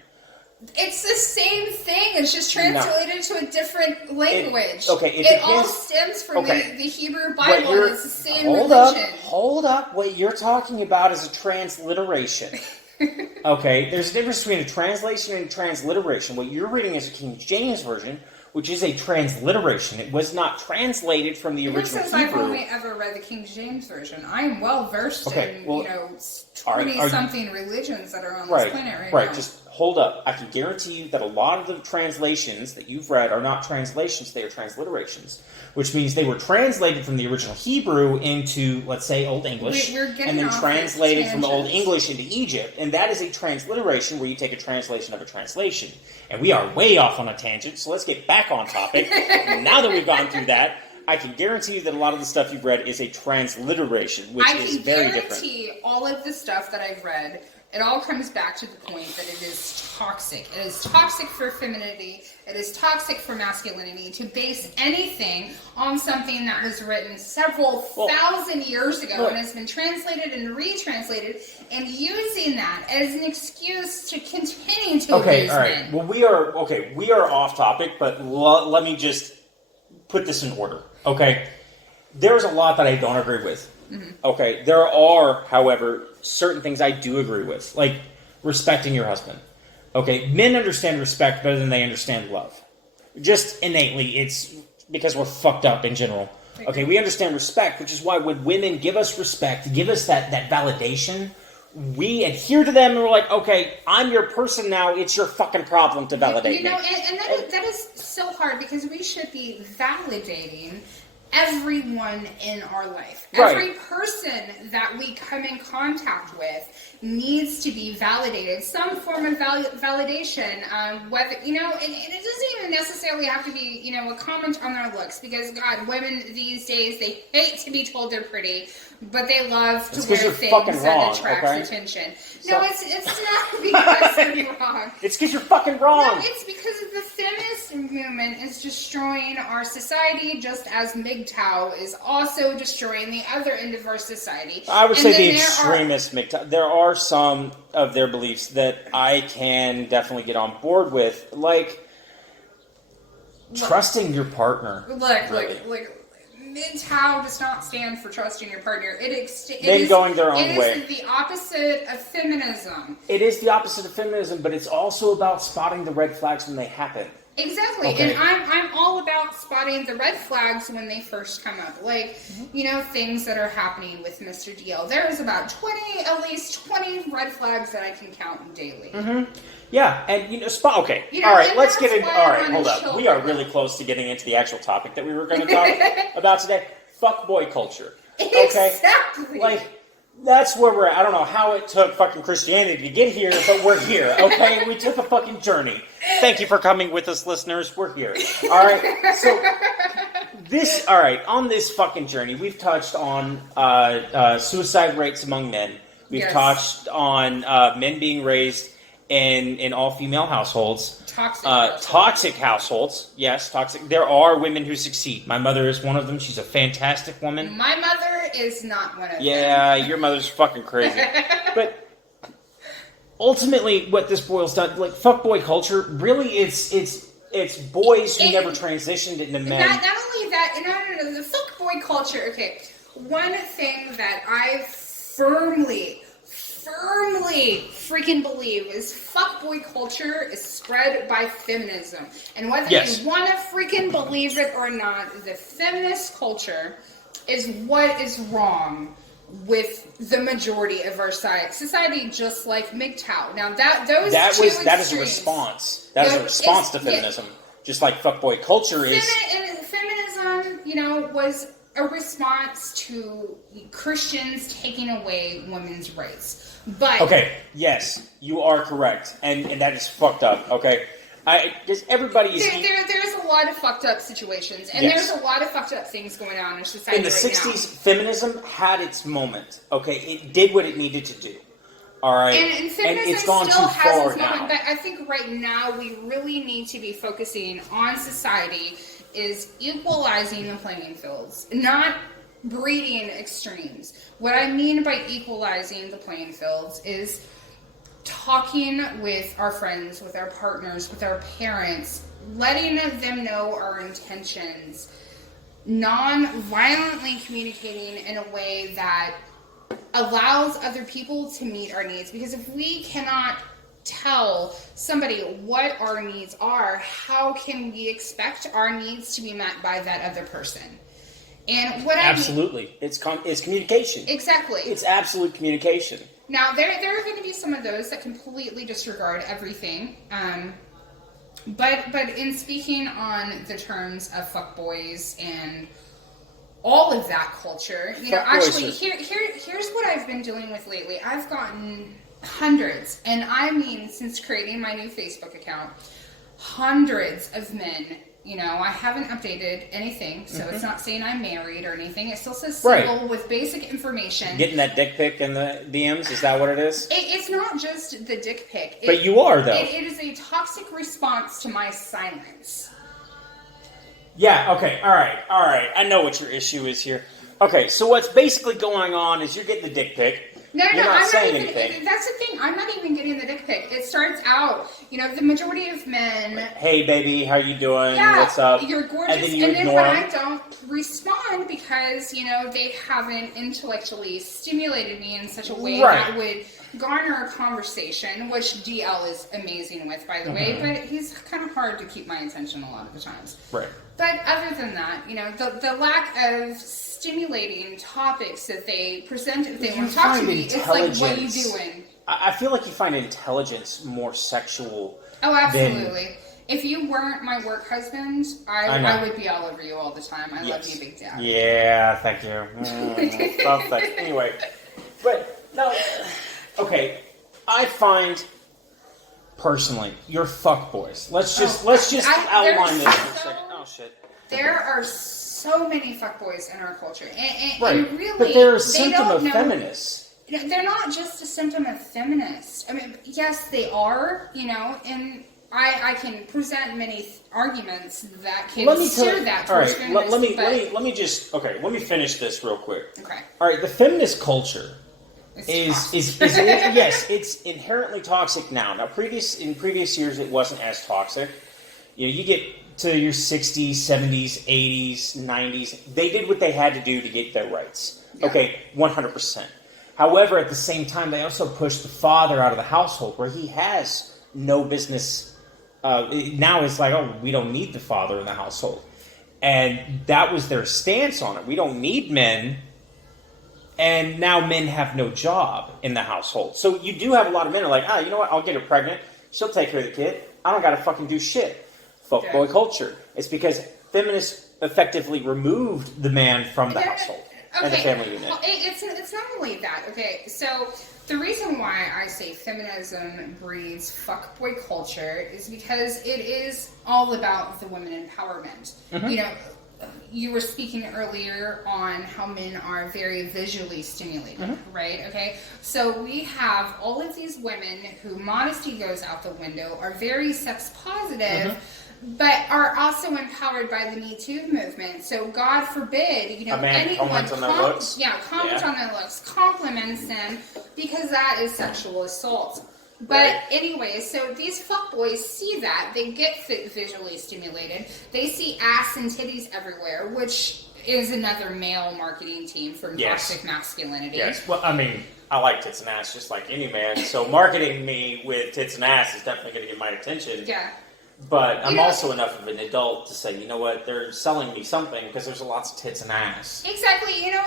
It's the same thing. It's just translated to a different language. It all stems from the Hebrew Bible. And it's the same religion. Hold up. What you're talking about is a transliteration. There's a difference between a translation and a transliteration. What you're reading is a King James Version, which is a transliteration. It was not translated from the original Hebrew. I've only ever read the King James Version. I am well versed in 20-something religions that are on this planet right now. Right, just hold up. I can guarantee you that a lot of the translations that you've read are not translations, they are transliterations, which means they were translated from the original Hebrew into, let's say, Old English, and then translated from Old English into Egypt, and that is a transliteration where you take a translation of a translation. And we are way off on a tangent, so let's get back on topic. Now that we've gone through that, I can guarantee you that a lot of the stuff you've read is a transliteration, which is very different. I can guarantee all of the stuff that I've read, it all comes back to the point that it is toxic. It is toxic for femininity. It is toxic for masculinity to base anything on something that was written several thousand years ago and has been translated and retranslated, and using that as an excuse to continue to abuse men. Well, we are off topic, but let me just put this in order. There's a lot that I don't agree with. Mm-hmm. There are, however, certain things I do agree with, like respecting your husband. Men understand respect better than they understand love. Just innately, it's because we're fucked up in general. We understand respect, which is why when women give us respect, give us that validation, we adhere to them and we're like, I'm your person now, it's your fucking problem to validate me. And that is so hard because we should be validating everyone in our life. Right. Every person that we come in contact with needs to be validated. Some form of validation. Whether it doesn't even necessarily have to be a comment on their looks, because God, women these days, they hate to be told they're pretty, but they love to wear things that attract attention. No, it's not because they're wrong. It's because you're fucking wrong. No, it's because the feminist movement is destroying our society, just as MGTOW is also destroying the other end of our society. I would say the extremist MGTOW. There are some of their beliefs that I can definitely get on board with, like trusting your partner. Look. MGTOW does not stand for trusting your partner. Going their own way. It is the opposite of feminism. It is the opposite of feminism, but it's also about spotting the red flags when they happen. Exactly, and I'm all about spotting spotting the red flags when they first come up. Like, things that are happening with Mr. DL. There's about at least 20 red flags that I can count daily. Mm-hmm. Yeah, and okay. All right, let's get into. All right, hold up. We are really close to getting into the actual topic that we were going to talk about today. Fuckboy culture. Okay? Exactly. Like, that's where we're at. I don't know how it took fucking Christianity to get here, but we're here, okay? We took a fucking journey. Thank you for coming with us, listeners. We're here. All right? So, on this fucking journey, we've touched on suicide rates among men. We've touched on men being raised in all-female households. Toxic households. Yes, toxic. There are women who succeed. My mother is one of them. She's a fantastic woman. My mother is not one of them. Yeah, your mother's fucking crazy. But ultimately, what this boils down, like, fuckboy culture, really, it's boys who never transitioned into men. Not only that, no, the fuckboy culture. Okay, one thing that I firmly freaking believe is fuckboy culture is spread by feminism. And whether you want to freaking believe it or not, the feminist culture is what is wrong with the majority of our society, just like MGTOW. Now that is a response. That is a response to feminism. Just like fuckboy culture is. Feminism, was a response to Christians taking away women's rights. But okay, yes, you are correct, and that is fucked up. Okay, because everybody is. There's a lot of fucked up situations, and there's a lot of fucked up things going on in society. In the '60s, feminism had its moment. Okay, it did what it needed to do. All right, and feminism it's gone still too has far its now. moment. But I think right now we really need to be focusing on society is equalizing the playing fields, not breeding extremes. What I mean by equalizing the playing fields is talking with our friends, with our partners, with our parents, letting them know our intentions, non-violently communicating in a way that allows other people to meet our needs. Because if we cannot tell somebody what our needs are, how can we expect our needs to be met by that other person? And what absolutely, it's communication. Exactly, it's absolute communication. Now there are going to be some of those that completely disregard everything. But in speaking on the terms of fuckboys and all of that culture, actually here's what I've been dealing with lately. I've gotten hundreds, and I mean since creating my new Facebook account, hundreds of men. I haven't updated anything, so it's not saying I'm married or anything. It still says single with basic information. Getting that dick pic in the DMs, is that what it is? It's not just the dick pic. But you are, though. It is a toxic response to my silence. Yeah, okay, all right. I know what your issue is here. Okay, so what's basically going on is you're getting the dick pic. You're not saying anything. That's the thing. I'm not even getting the dick pic. It starts out, the majority of men. Hey, baby, how you doing? Yeah, what's up? You're gorgeous. And then when I don't respond because, they haven't intellectually stimulated me in such a way that would garner a conversation, which DL is amazing with, by the way, but he's kind of hard to keep my attention a lot of the times. Right. But other than that, the lack of stimulating topics that they present if they want to talk to me, it's like, what are you doing? I feel like you find intelligence more sexual. Oh, absolutely. If you weren't my work husband, I would be all over you all the time. I love you, Big Dad. Yeah, thank you. Thanks. Anyway, but no, okay. I find personally, you're fuckboys. Let's just outline this for a second. Oh shit. There are so many fuckboys in our culture, and really, but they're a symptom of feminists. They're not just a symptom of feminists. I mean, yes, they are. And I can present many arguments that can steer that towards feminists. Let me finish this real quick. Okay. All right, the feminist culture is yes, it's inherently toxic now. Now, in previous years, it wasn't as toxic. You get to your 60s, 70s, 80s, 90s. They did what they had to do to get their rights. Yeah. Okay, 100%. However, at the same time, they also pushed the father out of the household where he has no business. Now it's like, oh, we don't need the father in the household. And that was their stance on it. We don't need men. And now men have no job in the household. So you do have a lot of men who are like, you know what? I'll get her pregnant. She'll take care of the kid. I don't got to fucking do shit. Fuckboy culture. It's because feminists effectively removed the man from the household and the family unit. Well, it's not only that. Okay, so the reason why I say feminism breeds fuckboy culture is because it is all about the women empowerment. You know, you were speaking earlier on how men are very visually stimulated, right? Okay, so we have all of these women who modesty goes out the window, are very sex positive, but are also empowered by the Me Too movement. So God forbid, you know, anyone comment on their looks, on their looks, compliments them, because that is sexual assault. But anyway, so these fuckboys see that. They get visually stimulated. They see ass and titties everywhere, which is another male marketing team for toxic masculinity. Yes. Well, I mean, I like tits and ass just like any man. So marketing me with tits and ass is definitely going to get my attention. Yeah. But I'm also enough of an adult to say, you know what, they're selling me something because there's lots of tits and ass. Exactly. You know,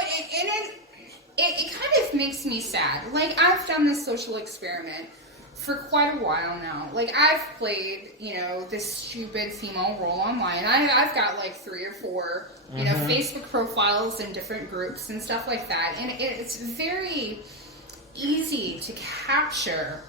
it kind of makes me sad. Like, I've done this social experiment for quite a while now. Like, I've played, you know, this stupid female role online. I've got like 3 or 4, you know, Facebook profiles in different groups and stuff like that. And it's very easy to capture.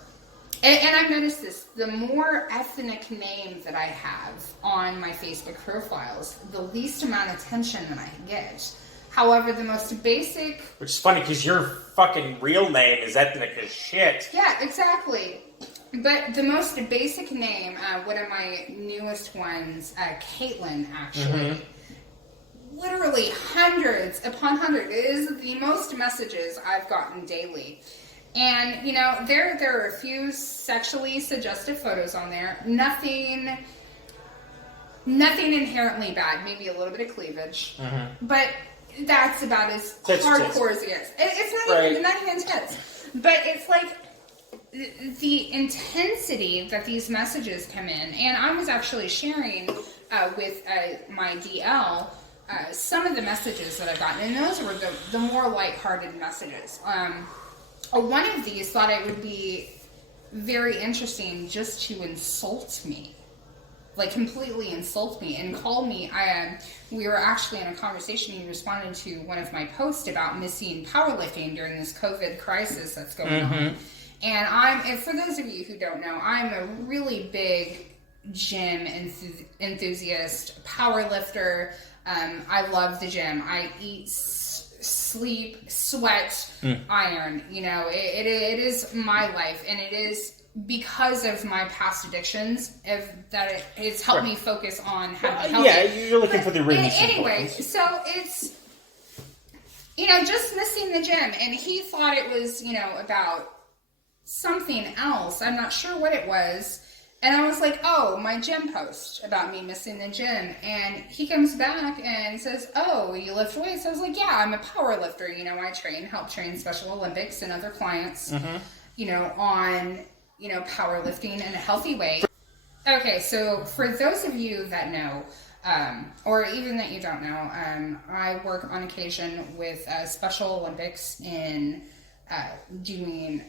And I've noticed this, the more ethnic names that I have on my Facebook profiles, the least amount of attention that I get. However, the most basic... Which is funny, because your fucking real name is ethnic as shit. Yeah, exactly. But the most basic name, one of my newest ones, Caitlin, actually, literally hundreds upon hundreds. It is the most messages I've gotten daily. And, you know, there are a few sexually suggestive photos on there. Nothing inherently bad. Maybe a little bit of cleavage. But that's about as hardcore as it gets. It's not even tits. But it's like the intensity that these messages come in. And I was actually sharing with my DL some of the messages that I've gotten. And those were the more lighthearted messages. One of these thought it would be very interesting just to insult me. Like, completely insult me and call me. We were actually in a conversation. He responded to one of my posts about missing powerlifting during this COVID crisis that's going on. And for those of you who don't know, I'm a really big gym enthusiast, powerlifter. I love the gym. I eat, sleep, sweat, iron. You know, it is my life, and it is because of my past addictions that it's helped me focus on having healthy. Yeah, you're looking for the reason. Anyway, so it's, you know, just missing the gym, and he thought it was, you know, about something else. I'm not sure what it was. And I was like, oh, my gym post about me missing the gym. And he comes back and says, oh, you lift weights? I was like, yeah, I'm a power lifter. You know, I help train Special Olympics and other clients, you know, on, you know, powerlifting in a healthy way. Okay, so for those of you that know, or even that you don't know, I work on occasion with Special Olympics in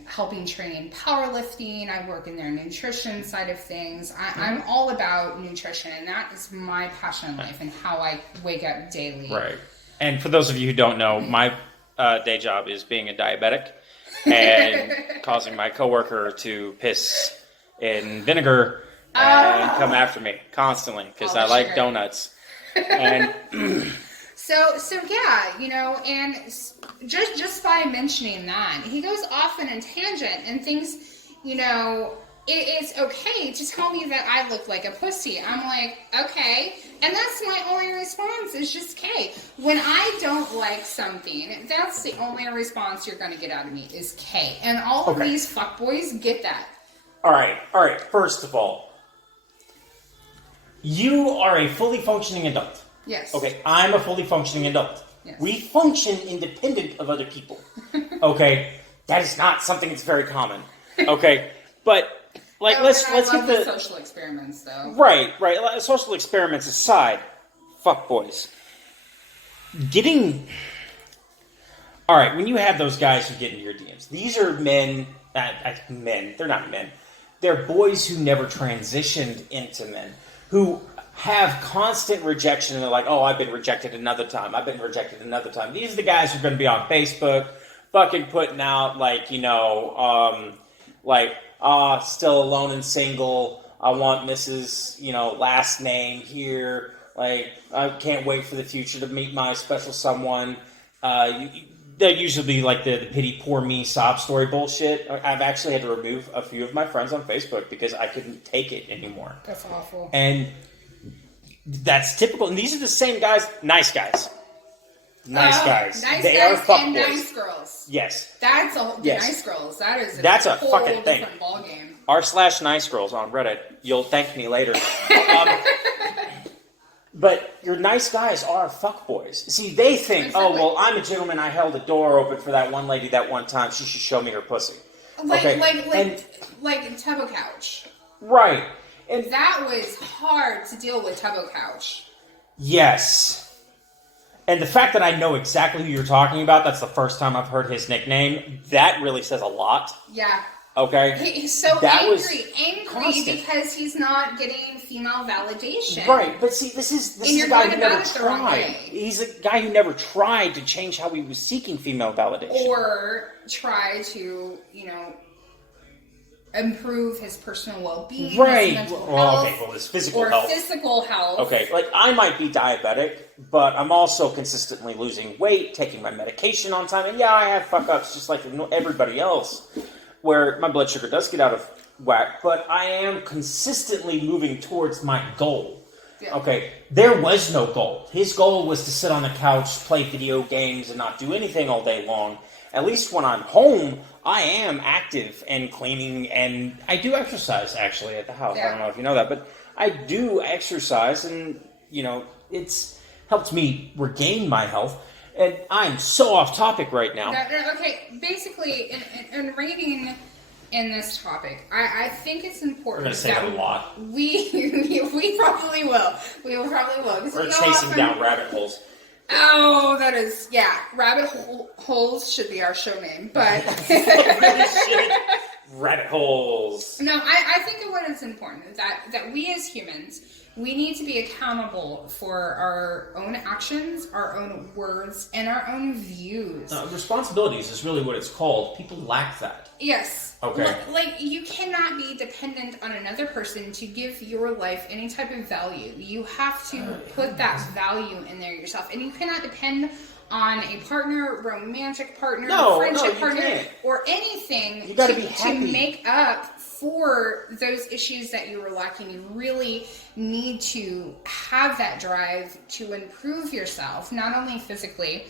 helping train powerlifting. I work in their nutrition side of things. I'm all about nutrition, and that is my passion in life and how I wake up daily. Right. And for those of you who don't know, my day job is being a diabetic and causing my coworker to piss in vinegar and come after me constantly because I like donuts. And So yeah, you know, and just by mentioning that, he goes off on a tangent and thinks, you know, it's okay to tell me that I look like a pussy. I'm like, okay. And that's my only response is just K. When I don't like something, that's the only response you're going to get out of me is K. And all of these fuckboys get that. All right. First of all, you are a fully functioning adult. Yes. Okay, I'm a fully functioning adult. Yes. We function independent of other people. Okay, that is not something that's very common. Okay, but like let's get the social experiments though. Right. Social experiments aside, fuckboys. All right, when you have those guys who get into your DMs, these are men. They're not men. They're boys who never transitioned into men, who have constant rejection, and they're like, oh, I've been rejected another time. I've been rejected another time. These are the guys who are going to be on Facebook, fucking putting out, still alone and single. I want Mrs., last name here. Like, I can't wait for the future to meet my special someone. They'll usually be like the pity poor me sob story bullshit. I've actually had to remove a few of my friends on Facebook because I couldn't take it anymore. That's awful. And that's typical. And these are the same guys, nice guys. Nice guys. They are fuckboys. And nice girls. Yes. That's nice girls. That's a whole fucking thing. Different ballgame. r/nice girls on Reddit. You'll thank me later. But your nice guys are fuckboys. See, they think, exactly. Oh, well, I'm a gentleman. I held the door open for that one lady that one time. She should show me her pussy. Like Tubbo Couch. Right. And that was hard to deal with, Tubbo Couch. Yes. And the fact that I know exactly who you're talking about, that's the first time I've heard his nickname, that really says a lot. Yeah. Okay? He's so angry because he's not getting female validation. Right, but see, this is a guy who never tried. He's a guy who never tried to change how he was seeking female validation. Or try to, improve his personal well-being, right? His mental health, his physical health. Physical health. Okay, like I might be diabetic, but I'm also consistently losing weight, taking my medication on time, and yeah, I have fuck-ups just like everybody else, where my blood sugar does get out of whack, but I am consistently moving towards my goal. Yeah. Okay, there was no goal. His goal was to sit on the couch, play video games, and not do anything all day long. At least when I'm home, I am active and cleaning, and I do exercise, actually, at the house. Yeah. I don't know if you know that, but I do exercise, and, it's helped me regain my health. And I'm so off topic right now. Okay, basically, in reading in this topic, I think it's important. We're going to say that a lot. We probably will. We will probably will. We're chasing down rabbit holes. Oh, that is, yeah. Rabbit holes should be our show name, but... really should. Rabbit holes. No, I think what is important is that we as humans, we need to be accountable for our own actions, our own words, and our own views. Responsibilities is really what it's called. People lack that. Yes. Okay. Like, you cannot be dependent on another person to give your life any type of value. You have to put that value in there yourself. And you cannot depend on a partner, romantic partner, friendship partner, or anything you gotta be happy. To make up for those issues that you were lacking. You really need to have that drive to improve yourself, not only physically,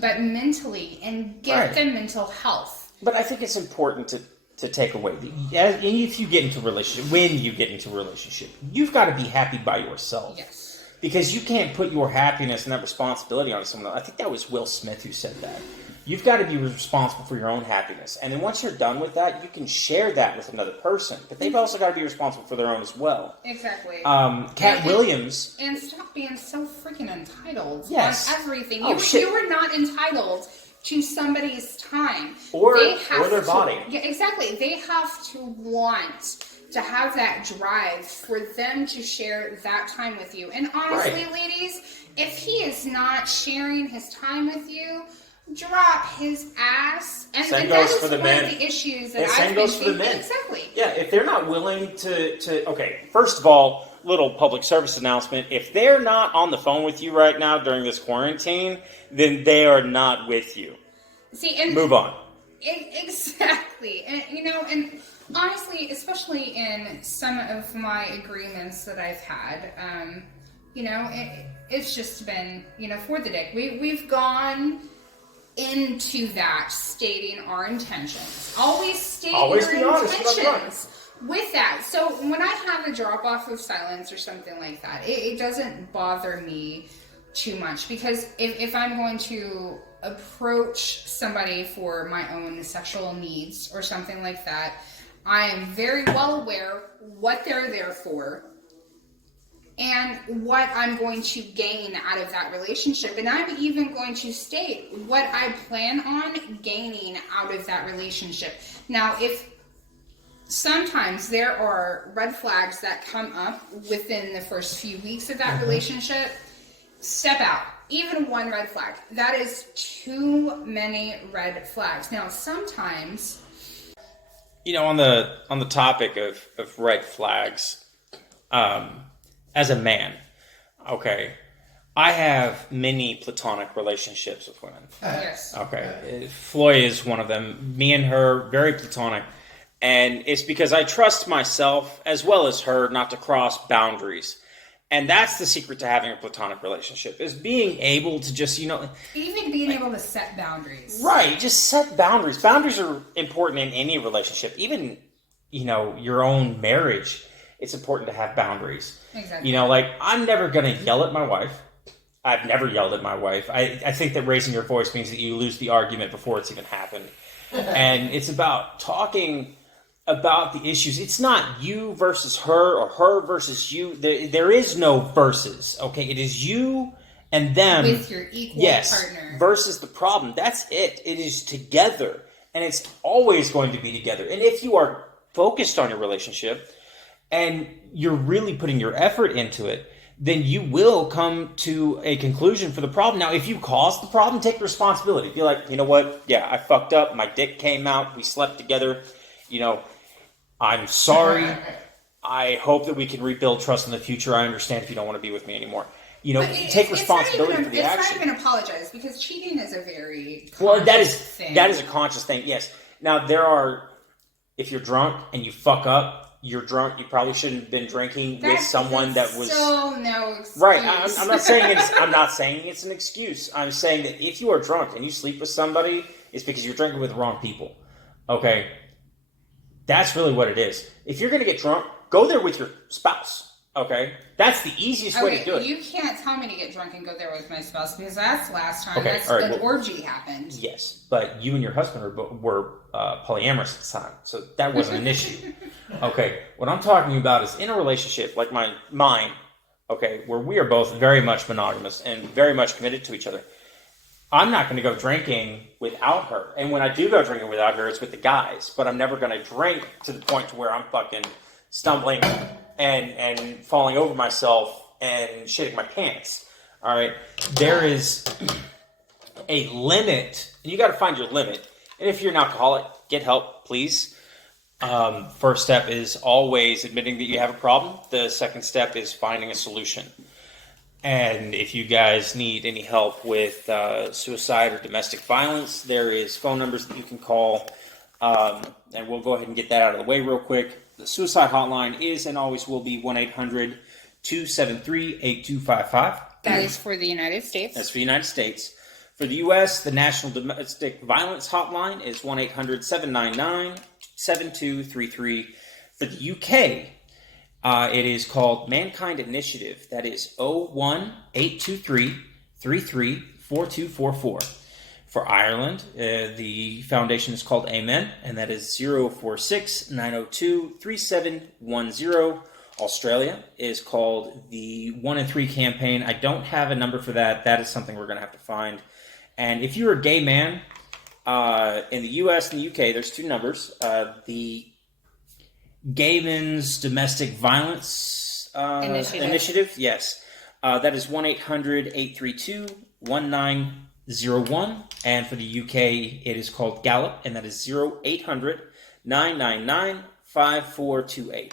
but mentally, and get the mental health. But I think it's important to take away, if you get into a relationship, when you get into a relationship, you've got to be happy by yourself. Yes. Because you can't put your happiness and that responsibility on someone else. I think that was Will Smith who said that. You've got to be responsible for your own happiness. And then once you're done with that, you can share that with another person. But they've also got to be responsible for their own as well. Exactly. Cat Williams... And stop being so freaking entitled on everything. You were not entitled to somebody's time. Or their body. Yeah, exactly. They have to want to have that drive for them to share that time with you. And honestly, ladies, if he is not sharing his time with you, drop his ass. And that is one of the issues that I've been facing. Exactly. Yeah, if they're not willing to... Okay, first of all, little public service announcement. If they're not on the phone with you right now during this quarantine, then they are not with you. See, and move on. Exactly. And, and honestly, especially in some of my agreements that I've had, it's just been, for the dick. We've gone into that stating our intentions. Always state your intentions with that. So when I have a drop off of silence or something like that, it doesn't bother me too much, because if I'm going to approach somebody for my own sexual needs or something like that, I am very well aware what they're there for, and what I'm going to gain out of that relationship. And I'm even going to state what I plan on gaining out of that relationship. Now, if sometimes there are red flags that come up within the first few weeks of that relationship, step out. Even one red flag. That is too many red flags. Now, sometimes... On the topic of red flags, as a man, okay, I have many platonic relationships with women. Yes. Okay. Floy is one of them. Me and her, very platonic. And it's because I trust myself as well as her not to cross boundaries. And that's the secret to having a platonic relationship, is being able to just, even being able to set boundaries. Right. Just set boundaries. Boundaries are important in any relationship. Even, your own marriage, it's important to have boundaries. Exactly. I'm never going to yell at my wife. I've never yelled at my wife. I think that raising your voice means that you lose the argument before it's even happened. And it's about talking about the issues. It's not you versus her or her versus you. There is no versus, okay? It is you and them. With your equal partner. Versus the problem. That's it. It is together. And it's always going to be together. And if you are focused on your relationship and you're really putting your effort into it, then you will come to a conclusion for the problem. Now, if you caused the problem, take responsibility. Be like, you know what? Yeah, I fucked up. My dick came out. We slept together. I'm sorry. I hope that we can rebuild trust in the future. I understand if you don't want to be with me anymore. Take responsibility for the action. It's not even apologize, because cheating is a very that thing. is a conscious thing. Yes. Now if you're drunk and you fuck up, you're drunk. You probably shouldn't have been drinking with someone that was still no excuse. Right. I'm not saying it's an excuse. I'm saying that if you are drunk and you sleep with somebody, it's because you're drinking with the wrong people. Okay. That's really what it is. If you're going to get drunk, go there with your spouse, okay? That's the easiest way to do it. You can't tell me to get drunk and go there with my spouse, because that's last time. An orgy happened. Yes, but you and your husband were polyamorous at the time, so that wasn't an issue. Okay, what I'm talking about is in a relationship like mine, okay, where we are both very much monogamous and very much committed to each other. I'm not going to go drinking without her. And when I do go drinking without her, it's with the guys. But I'm never going to drink to the point to where I'm fucking stumbling and falling over myself and shitting my pants. All right? There is a limit. And you got to find your limit. And if you're an alcoholic, get help, please. First step is always admitting that you have a problem. The second step is finding a solution. And if you guys need any help with suicide or domestic violence, there is phone numbers that you can call. And we'll go ahead and get that out of the way real quick. The suicide hotline is and always will be 1-800-273-8255. That is for the United States. That's for the United States. For the U.S., the National Domestic Violence Hotline is 1-800-799-7233. For the U.K., it is called Mankind Initiative. That is 01823334244. For Ireland, the foundation is called Amen, and that is 046-902-3710. Australia is called the 1 in 3 campaign. I don't have a number for that. That is something we're going to have to find. And if you're a gay man, in the U.S. and the U.K., there's 2 numbers. The Gay Men's Domestic Violence Initiative, yes. That is 1-800-832-1901. And for the UK, it is called Gallup, and that is 0800-999-5428.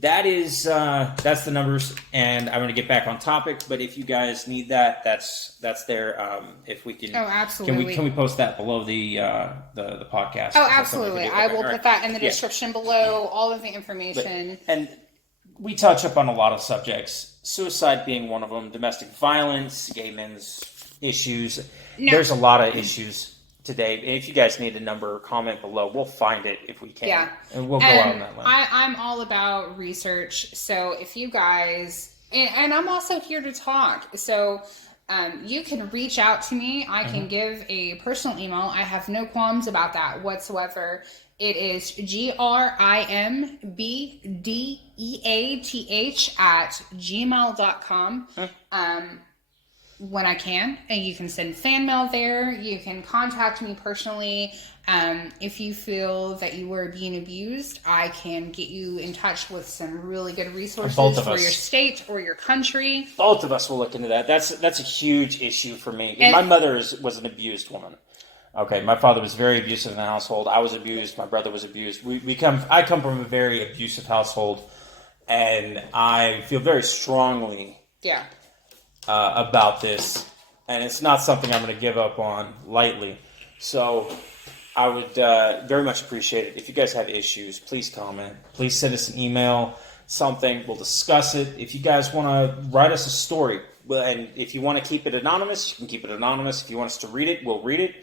That's the numbers, and I'm going to get back on topic. But if you guys need that, that's there. If we can, absolutely. Can we post that below the podcast? Oh, absolutely. I will put that in the description below. All of the information. And we touch up on a lot of subjects. Suicide being one of them. Domestic violence, gay men's issues. No. There's a lot of issues today. And if you guys need a number, comment below. We'll find it if we can. Yeah. And we'll go out on that line. I'm all about research. So if you guys, and I'm also here to talk. So You can reach out to me. I can give a personal email. I have no qualms about that whatsoever. It is grimbdeath@gmail.com. When I can, and you can send fan mail there. You can contact me personally. If you feel that you were being abused, I can get you in touch with some really good resources for your state or your country. Both of us will look into that. That's a huge issue for me. And my mother was an abused woman. Okay, my father was very abusive in the household. I was abused. My brother was abused. I come from a very abusive household, and I feel very strongly about this, and it's not something I'm going to give up on lightly. So I would very much appreciate it. If you guys have issues, please comment. Please send us an email, something. We'll discuss it. If you guys want to write us a story, and if you want to keep it anonymous, you can keep it anonymous. If you want us to read it, we'll read it.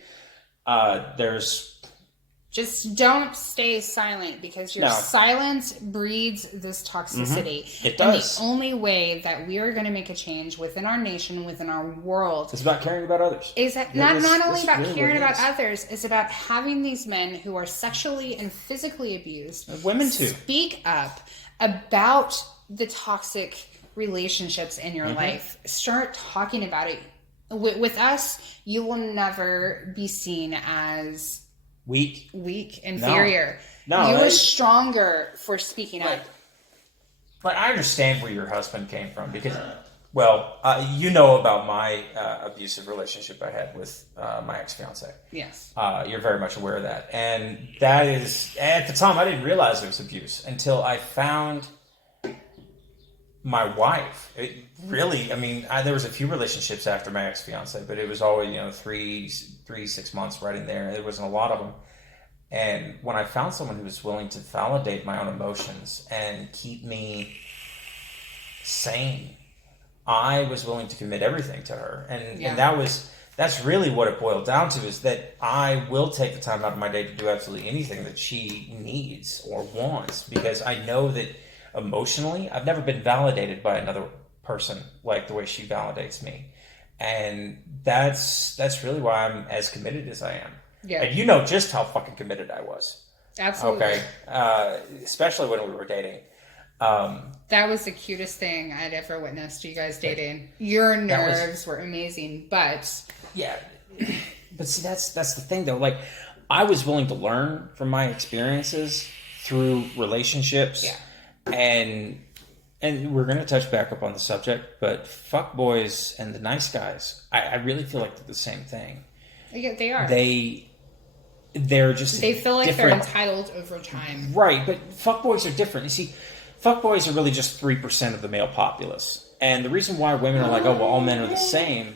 Just don't stay silent, because your silence breeds this toxicity. It does. And the only way that we are going to make a change within our nation, within our world, it's about caring about others. Is that not only about really caring about others, it's about having these men who are sexually and physically abused, women too, speak up about the toxic relationships in your life. Start talking about it. With us, you will never be seen as weak, inferior. No, you are stronger for speaking up. But I understand where your husband came from, because, well, you know about my abusive relationship I had with my ex-fiance. Yes. You're very much aware of that. And that is, at the time, I didn't realize it was abuse until I found my wife. It really, I mean, there was a few relationships after my ex-fiance, but it was always, 6 months right in there. There wasn't a lot of them. And when I found someone who was willing to validate my own emotions and keep me sane, I was willing to commit everything to her. And that's really what it boiled down to, is that I will take the time out of my day to do absolutely anything that she needs or wants, because I know that emotionally, I've never been validated by another person like the way she validates me. And that's really why I'm as committed as I am. Yeah. And you know just how fucking committed I was. Absolutely. Okay. Especially when we were dating. That was the cutest thing I'd ever witnessed, you guys dating. Your nerves were amazing, but... Yeah. But see, that's the thing, though. Like, I was willing to learn from my experiences through relationships. Yeah. And we're going to touch back up on the subject, but fuckboys and the nice guys, I really feel like they're the same thing. Yeah, they are. They're just They feel like they're entitled over time. Right, but fuckboys are different. You see, fuckboys are really just 3% of the male populace. And the reason why women are like, oh, well, all men are the same,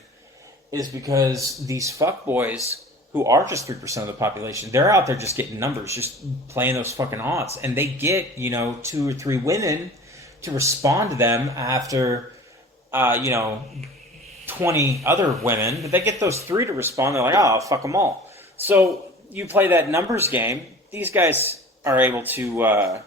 is because these fuckboys, who are just 3% of the population, they're out there just getting numbers, just playing those fucking odds. And they get, 2 or 3 women to respond to them after, 20 other women. But they get those 3 to respond. They're like, oh, I'll fuck them all. So you play that numbers game. These guys are able to,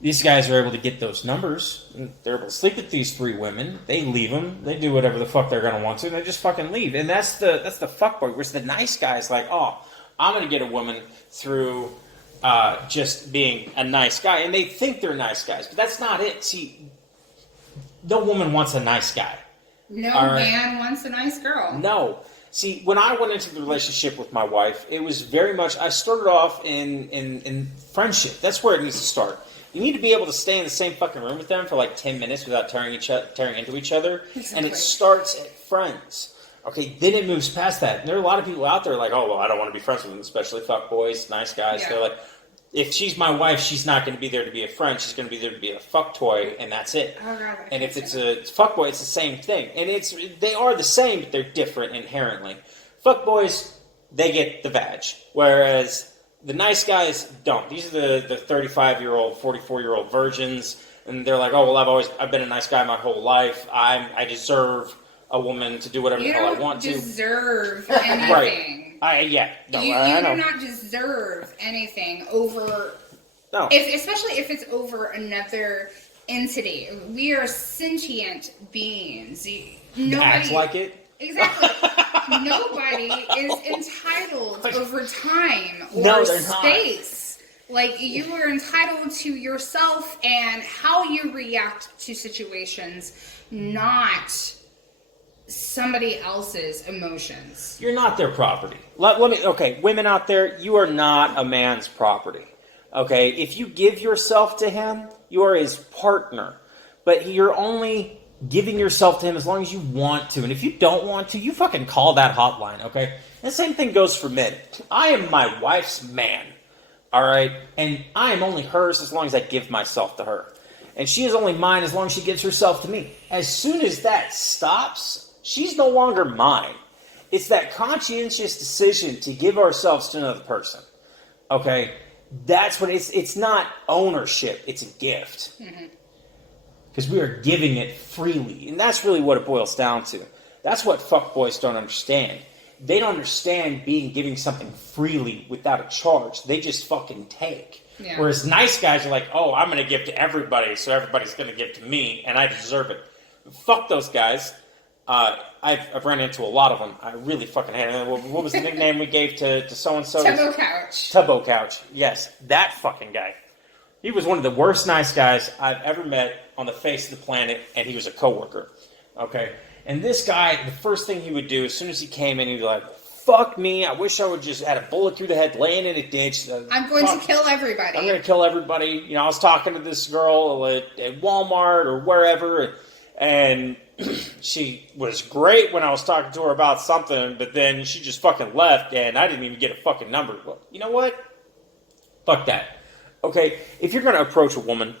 These guys are able to get those numbers. They're able to sleep with these 3 women. They leave them. They do whatever the fuck they're going to want to. And they just fucking leave. And that's the fuckboy. Whereas the nice guy's like, oh, I'm going to get a woman through just being a nice guy. And they think they're nice guys. But that's not it. See, no woman wants a nice guy. No man wants a nice girl. No. See, when I went into the relationship with my wife, it was very much, I started off in friendship. That's where it needs to start. You need to be able to stay in the same fucking room with them for like 10 minutes without tearing into each other. Exactly. And it starts at friends. Okay, then it moves past that. And there are a lot of people out there like, oh, well, I don't want to be friends with them, especially fuckboys, nice guys. Yeah. They're like, if she's my wife, she's not going to be there to be a friend. She's going to be there to be a fuck toy, and that's it. Oh, God, and if it's a fuckboy, it's the same thing. And they are the same, but they're different inherently. Fuckboys, they get the vag, whereas the nice guys don't. These are the 35-year-old, 44-year-old virgins, and they're like, oh, well, I've been a nice guy my whole life. I deserve a woman to do whatever the hell I want to. You don't deserve anything. Right. You do not deserve anything over... No. Especially if it's over another entity. We are sentient beings. Act like it. Exactly. Nobody is entitled over time or No, they're not. space. Like, you are entitled to yourself and how you react to situations, not somebody else's emotions. You're not their property. Okay, women out there, you are not a man's property. Okay, if you give yourself to him, you are his partner. But you're only giving yourself to him as long as you want to. And if you don't want to, you fucking call that hotline, okay? And the same thing goes for men. I am my wife's man, all right? And I am only hers as long as I give myself to her. And she is only mine as long as she gives herself to me. As soon as that stops, she's no longer mine. It's that conscientious decision to give ourselves to another person, okay? That's what it's not ownership, it's a gift. Mm-hmm. Because we are giving it freely. And that's really what it boils down to. That's what fuckboys don't understand. They don't understand giving something freely without a charge. They just fucking take. Yeah. Whereas nice guys are like, oh, I'm going to give to everybody, so everybody's going to give to me, and I deserve it. Fuck those guys. I've run into a lot of them. I really fucking hate them. What was the nickname we gave to so-and-so? Tubbo Couch. Tubbo Couch. Yes, that fucking guy. He was one of the worst nice guys I've ever met on the face of the planet, and he was a coworker. Okay? And this guy, the first thing he would do, as soon as he came in, he'd be like, fuck me, I wish I would just had a bullet through the head, laying in a ditch. I'm going to kill everybody. I'm going to kill everybody. You know, I was talking to this girl at Walmart or wherever, and she was great when I was talking to her about something, but then she just fucking left, and I didn't even get a fucking number. Well, you know what? Fuck that. Okay, if you're going to approach a woman,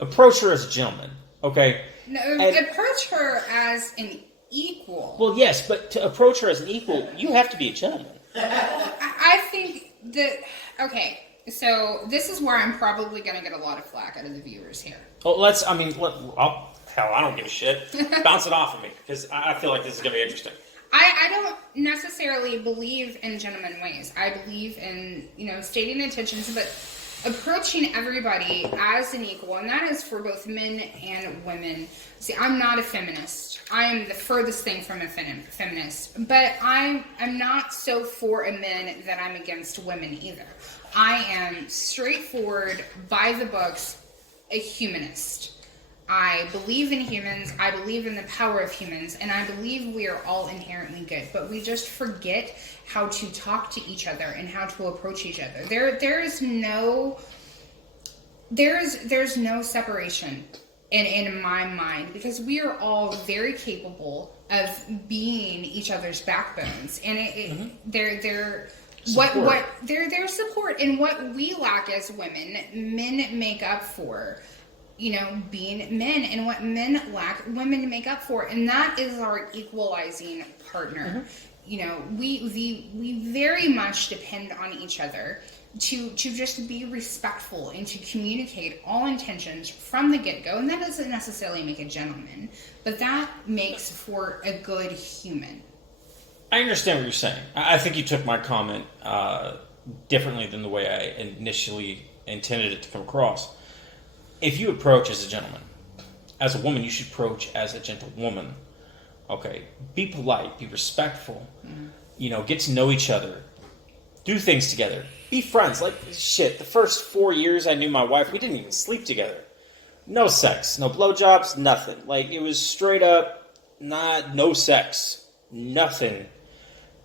approach her as a gentleman, okay? No, approach her as an equal. Well, yes, but to approach her as an equal, you have to be a gentleman. I think that, okay, so this is where I'm probably going to get a lot of flack out of the viewers here. Well, hell, I don't give a shit. Bounce it off of me, because I feel like this is going to be interesting. I don't necessarily believe in gentleman ways. I believe in, stating intentions, but approaching everybody as an equal, and that is for both men and women. See, I'm not a feminist. I am the furthest thing from a feminist, but I'm not so for a man that I'm against women either. I am straightforward, by the books, a humanist. I believe in humans, I believe in the power of humans, and I believe we are all inherently good, but we just forget how to talk to each other and how to approach each other. There's no separation in my mind, because we are all very capable of being each other's backbones, and they're their support, and what we lack as women, men make up for. Being men, and what men lack, women make up for, and that is our equalizing partner. Mm-hmm. We very much depend on each other to just be respectful and to communicate all intentions from the get-go, and that doesn't necessarily make a gentleman, but that makes for a good human. I understand what you're saying. I think you took my comment differently than the way I initially intended it to come across. If you approach as a gentleman, as a woman, you should approach as a gentlewoman. Okay, be polite, be respectful. Mm-hmm. Get to know each other, do things together, be friends. Like shit, the first 4 years I knew my wife, we didn't even sleep together. No sex, no blowjobs, nothing. Like it was straight up, no sex, nothing.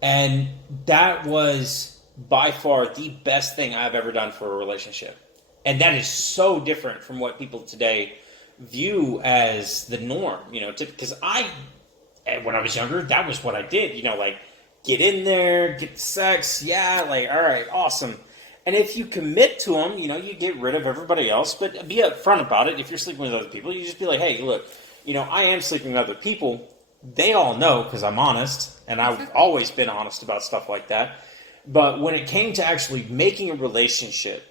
And that was by far the best thing I've ever done for a relationship. And that is so different from what people today view as the norm, because when I was younger, that was what I did, get in there, get sex, yeah, all right, awesome. And if you commit to them, you get rid of everybody else, but be upfront about it. If you're sleeping with other people, you just be like, hey, look, I am sleeping with other people. They all know because I'm honest, and I've always been honest about stuff like that. But when it came to actually making a relationship,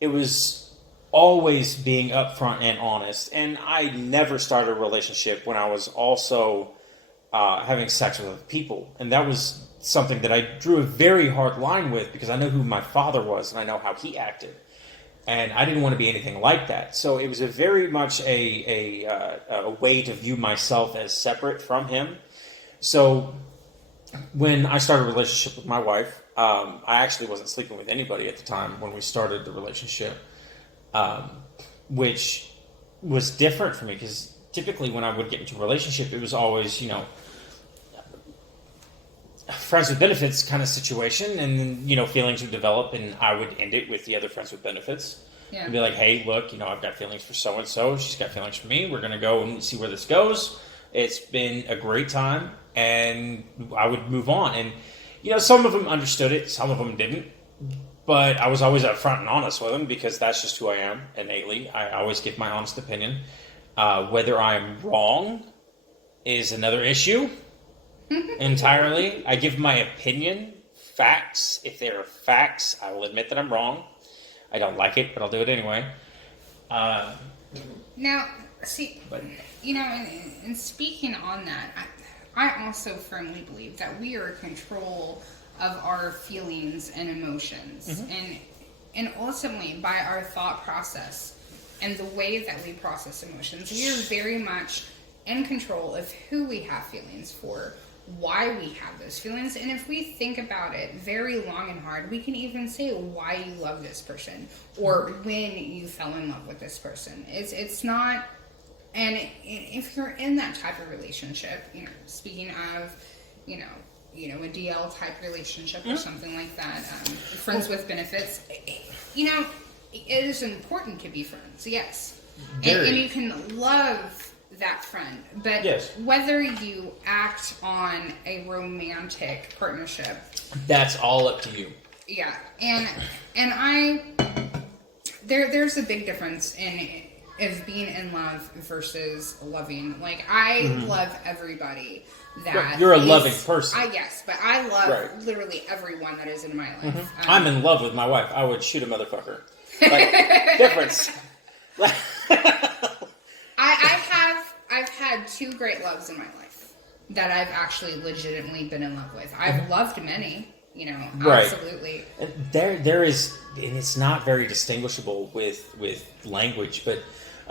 it was always being upfront and honest. And I never started a relationship when I was also having sex with other people. And that was something that I drew a very hard line with, because I know who my father was and I know how he acted. And I didn't want to be anything like that. So it was a very much a way to view myself as separate from him. So when I started a relationship with my wife, I actually wasn't sleeping with anybody at the time when we started the relationship, which was different for me because typically when I would get into a relationship, it was always, friends with benefits kind of situation, and then, feelings would develop, and I would end it with the other friends with benefits. Yeah. And be like, hey, look, I've got feelings for so-and-so. She's got feelings for me. We're going to go and see where this goes. It's been a great time, and I would move on. And, some of them understood it. Some of them didn't. But I was always upfront and honest with them because that's just who I am innately. I always give my honest opinion. Whether I'm wrong is another issue entirely. I give my opinion, facts. If there are facts, I will admit that I'm wrong. I don't like it, but I'll do it anyway. Now, see, and speaking on that, I also firmly believe that we are in control of our feelings and emotions. Mm-hmm. And ultimately, by our thought process and the way that we process emotions, we are very much in control of who we have feelings for, why we have those feelings, and if we think about it very long and hard, we can even say why you love this person or when you fell in love with this person. It's not, and if you're in that type of relationship, speaking of, a DL type relationship or something like that, friends with benefits, it is important to be friends, yes, and you can love that friend, but yes, whether you act on a romantic partnership, that's all up to you. Yeah, and there's a big difference of being in love versus loving. Like I love everybody that you're a loving person. Yes, but I love literally everyone that is in my life. Mm-hmm. I'm in love with my wife. I would shoot a motherfucker. Like, difference. I've had two great loves in my life that I've actually legitimately been in love with. I've loved many, absolutely. And there is, and it's not very distinguishable with language, but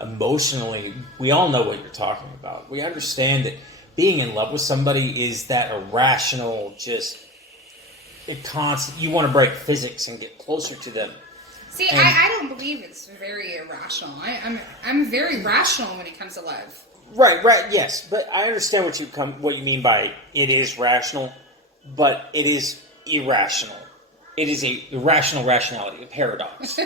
emotionally, we all know what you're talking about. We understand that being in love with somebody is that irrational, you want to break physics and get closer to them. See, I don't believe it's very irrational. I'm very rational when it comes to love. Right, yes, but I understand what you mean by it is rational, but it is irrational. It is a irrational rationality, a paradox.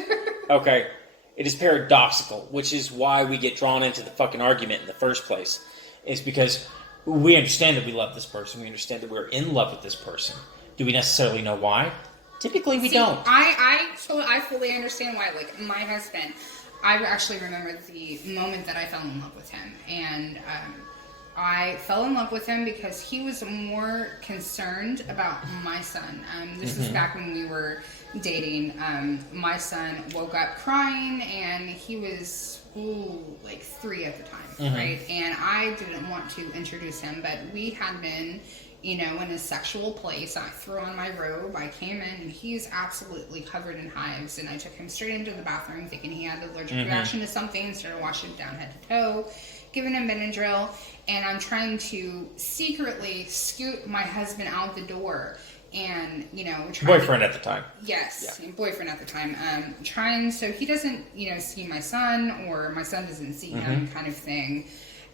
Okay? It is paradoxical, which is why we get drawn into the fucking argument in the first place. It's because we understand that we love this person. We understand that we're in love with this person. Do we necessarily know why? Typically, we don't. I fully understand why. Like, my husband, I actually remember the moment that I fell in love with him. And I fell in love with him because he was more concerned about my son. This is back when we were dating. My son woke up crying, and he was like 3 at the time, right? And I didn't want to introduce him, but we had been, in a sexual place. I threw on my robe, I came in, and he's absolutely covered in hives, and I took him straight into the bathroom thinking he had an allergic reaction to something, started washing him down head to toe, giving him Benadryl, and I'm trying to secretly scoot my husband out the door, and, boyfriend at the time. Yes, yeah. Boyfriend at the time. Trying so he doesn't, see my son, or my son doesn't see him, kind of thing,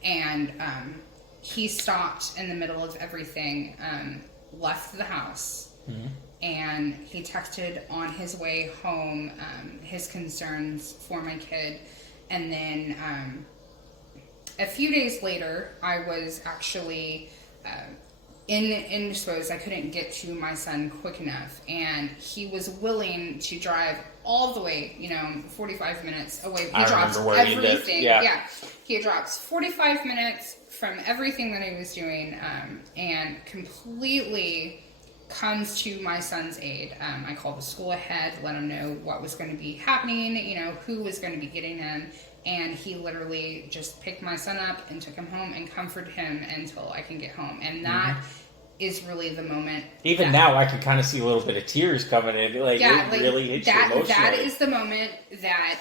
and, he stopped in the middle of everything, left the house, and he texted on his way home his concerns for my kid. And then a few days later, I was actually indisposed. I couldn't get to my son quick enough, and he was willing to drive all the way, 45 minutes away. He drops everything. Yeah, he drops 45 minutes from everything that I was doing, and completely comes to my son's aid. I called the school ahead, let him know what was going to be happening, who was going to be getting him, and he literally just picked my son up and took him home and comforted him until I can get home. And that is really the moment. Even now, I can kind of see a little bit of tears coming in. Like, it really hits you emotionally. That is the moment that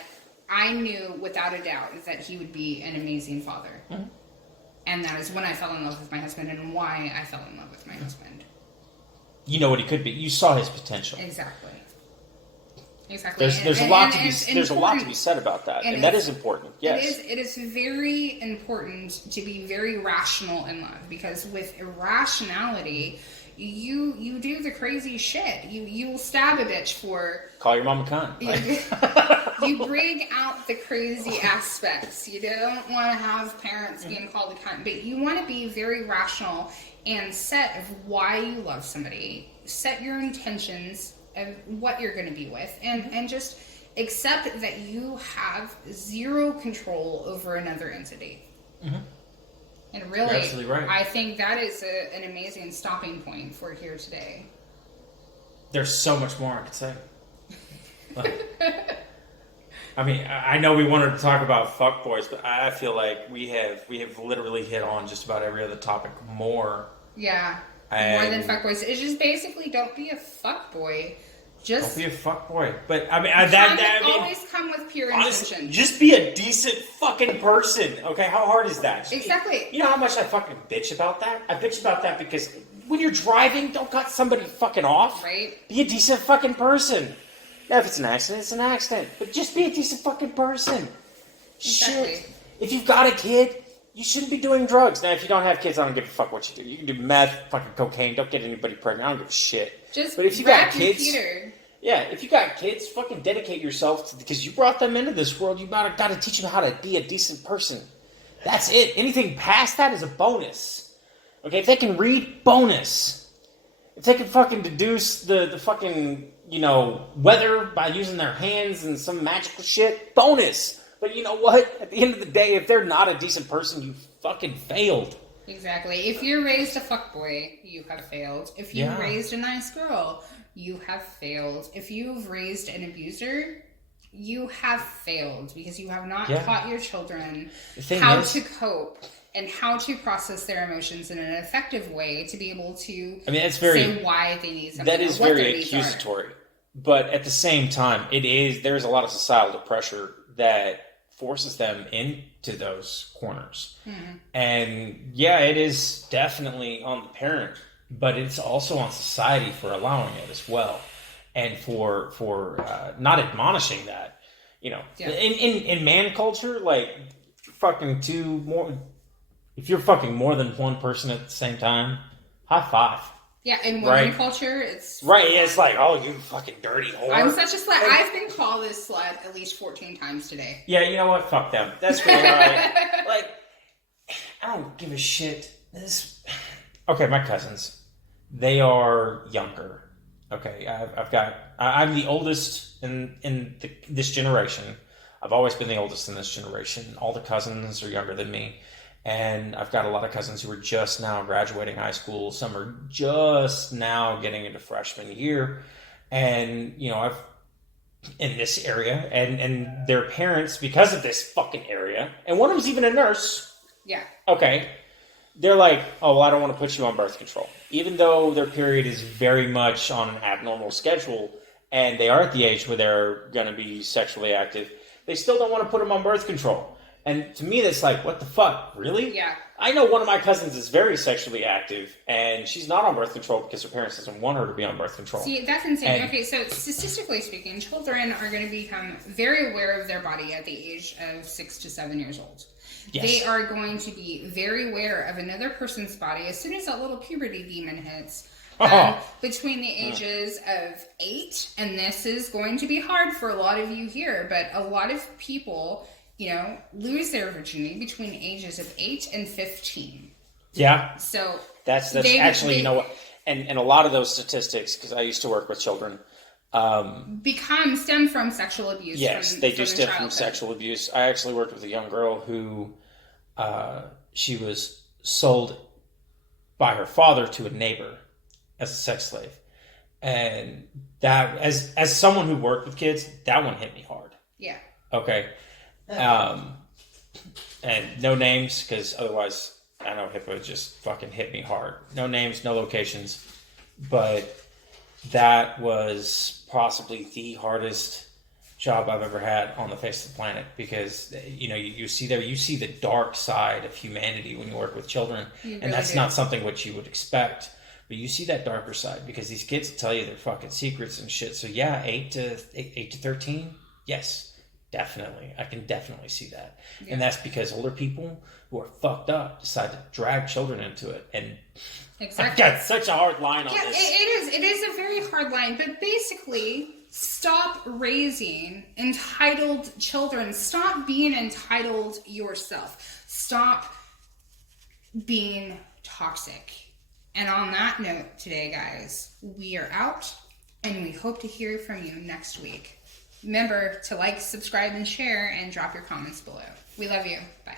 I knew without a doubt is that he would be an amazing father. Mm-hmm. And that is when I fell in love with my husband and why I fell in love with my husband. You know what he could be. You saw his potential. Exactly. There's a lot to be said about that, and that is important. Yes, it is very important to be very rational in love, because with irrationality, you do the crazy shit. You will stab a bitch for call your mom a cunt. You bring out the crazy aspects. You don't want to have parents being called a cunt, but you want to be very rational and set of why you love somebody. Set your intentions of what you're going to be with, and just accept that you have zero control over another entity. Mm-hmm. And really, you're absolutely right. I think that is an amazing stopping point for here today. There's so much more I could say. I mean, I know we wanted to talk about fuckboys, but I feel like we have literally hit on just about every other topic more. Yeah. More than fuckboys. It's just basically don't be a fuckboy. Just don't be a fuckboy. But I mean, always come with pure intention. Just be a decent fucking person. Okay, how hard is that? Exactly. You know how much I fucking bitch about that? I bitch about that because when you're driving, don't cut somebody fucking off. Right. Be a decent fucking person. Now, if it's an accident, it's an accident. But just be a decent fucking person. Exactly. Shit. If you've got a kid, you shouldn't be doing drugs. Now, if you don't have kids, I don't give a fuck what you do. You can do meth, fucking cocaine. Don't get anybody pregnant. I don't give a shit. But if you got kids, if you got kids, fucking dedicate yourself to, because you brought them into this world. You got to teach them how to be a decent person. That's it. Anything past that is a bonus. Okay, if they can read, bonus. If they can fucking deduce the fucking, weather by using their hands and some magical shit, bonus. But you know what? At the end of the day, if they're not a decent person, you fucking failed. Exactly. If you're raised a fuckboy, you have failed. If you raised a nice girl, you have failed. If you've raised an abuser, you have failed, because you have not taught your children how to cope and how to process their emotions in an effective way to be able to say why they need something. That is very accusatory. But at the same time, there's a lot of societal pressure that forces them into those corners. Mm-hmm. And it is definitely on the parent, but it's also on society for allowing it as well. And for not admonishing that, in man culture, like if you're fucking more than one person at the same time, high five. Yeah, in women culture, it's... Right, it's like, oh, you fucking dirty whore. I'm such a slut. I've been called a slut at least 14 times today. Yeah, you know what? Fuck them. That's really alright. Like, I don't give a shit. Okay, my cousins, they are younger. Okay, I'm the oldest in this generation. I've always been the oldest in this generation. All the cousins are younger than me. And I've got a lot of cousins who are just now graduating high school. Some are just now getting into freshman year. And, I've in this area. And their parents, because of this fucking area, and one of them's even a nurse. Yeah. Okay. They're like, oh, well, I don't want to put you on birth control. Even though their period is very much on an abnormal schedule, and they are at the age where they're going to be sexually active, they still don't want to put them on birth control. And to me, that's like, what the fuck? Really? Yeah. I know one of my cousins is very sexually active, and she's not on birth control because her parents doesn't want her to be on birth control. See, that's insane. Okay, so statistically speaking, children are going to become very aware of their body at the age of 6 to 7 years old. Yes. They are going to be very aware of another person's body as soon as that little puberty demon hits. Between the ages of 8, and this is going to be hard for a lot of you here, but a lot of people... lose their virginity between ages of 8 and 15. Yeah. So that's actually, and a lot of those statistics, because I used to work with children, stem from sexual abuse. Yes, they do stem from sexual abuse. I actually worked with a young girl who, she was sold by her father to a neighbor as a sex slave. And that, as someone who worked with kids, that one hit me hard. Yeah. Okay. And no names, because otherwise I know HIPAA just fucking hit me hard. No names, no locations, but that was possibly the hardest job I've ever had on the face of the planet, because you see the dark side of humanity when you work with children, and that's not something which you would expect. But you see that darker side, because these kids tell you their fucking secrets and shit. So yeah, 8 to 13, yes, definitely, I can definitely see that, and that's because older people who are fucked up decide to drag children into it. And exactly, I've got such a hard line on this. It is a very hard line, but basically, stop raising entitled children. Stop being entitled yourself. Stop being toxic. And on that note today, guys, we are out, and we hope to hear from you next week. Remember to like, subscribe, and share, and drop your comments below. We love you. Bye.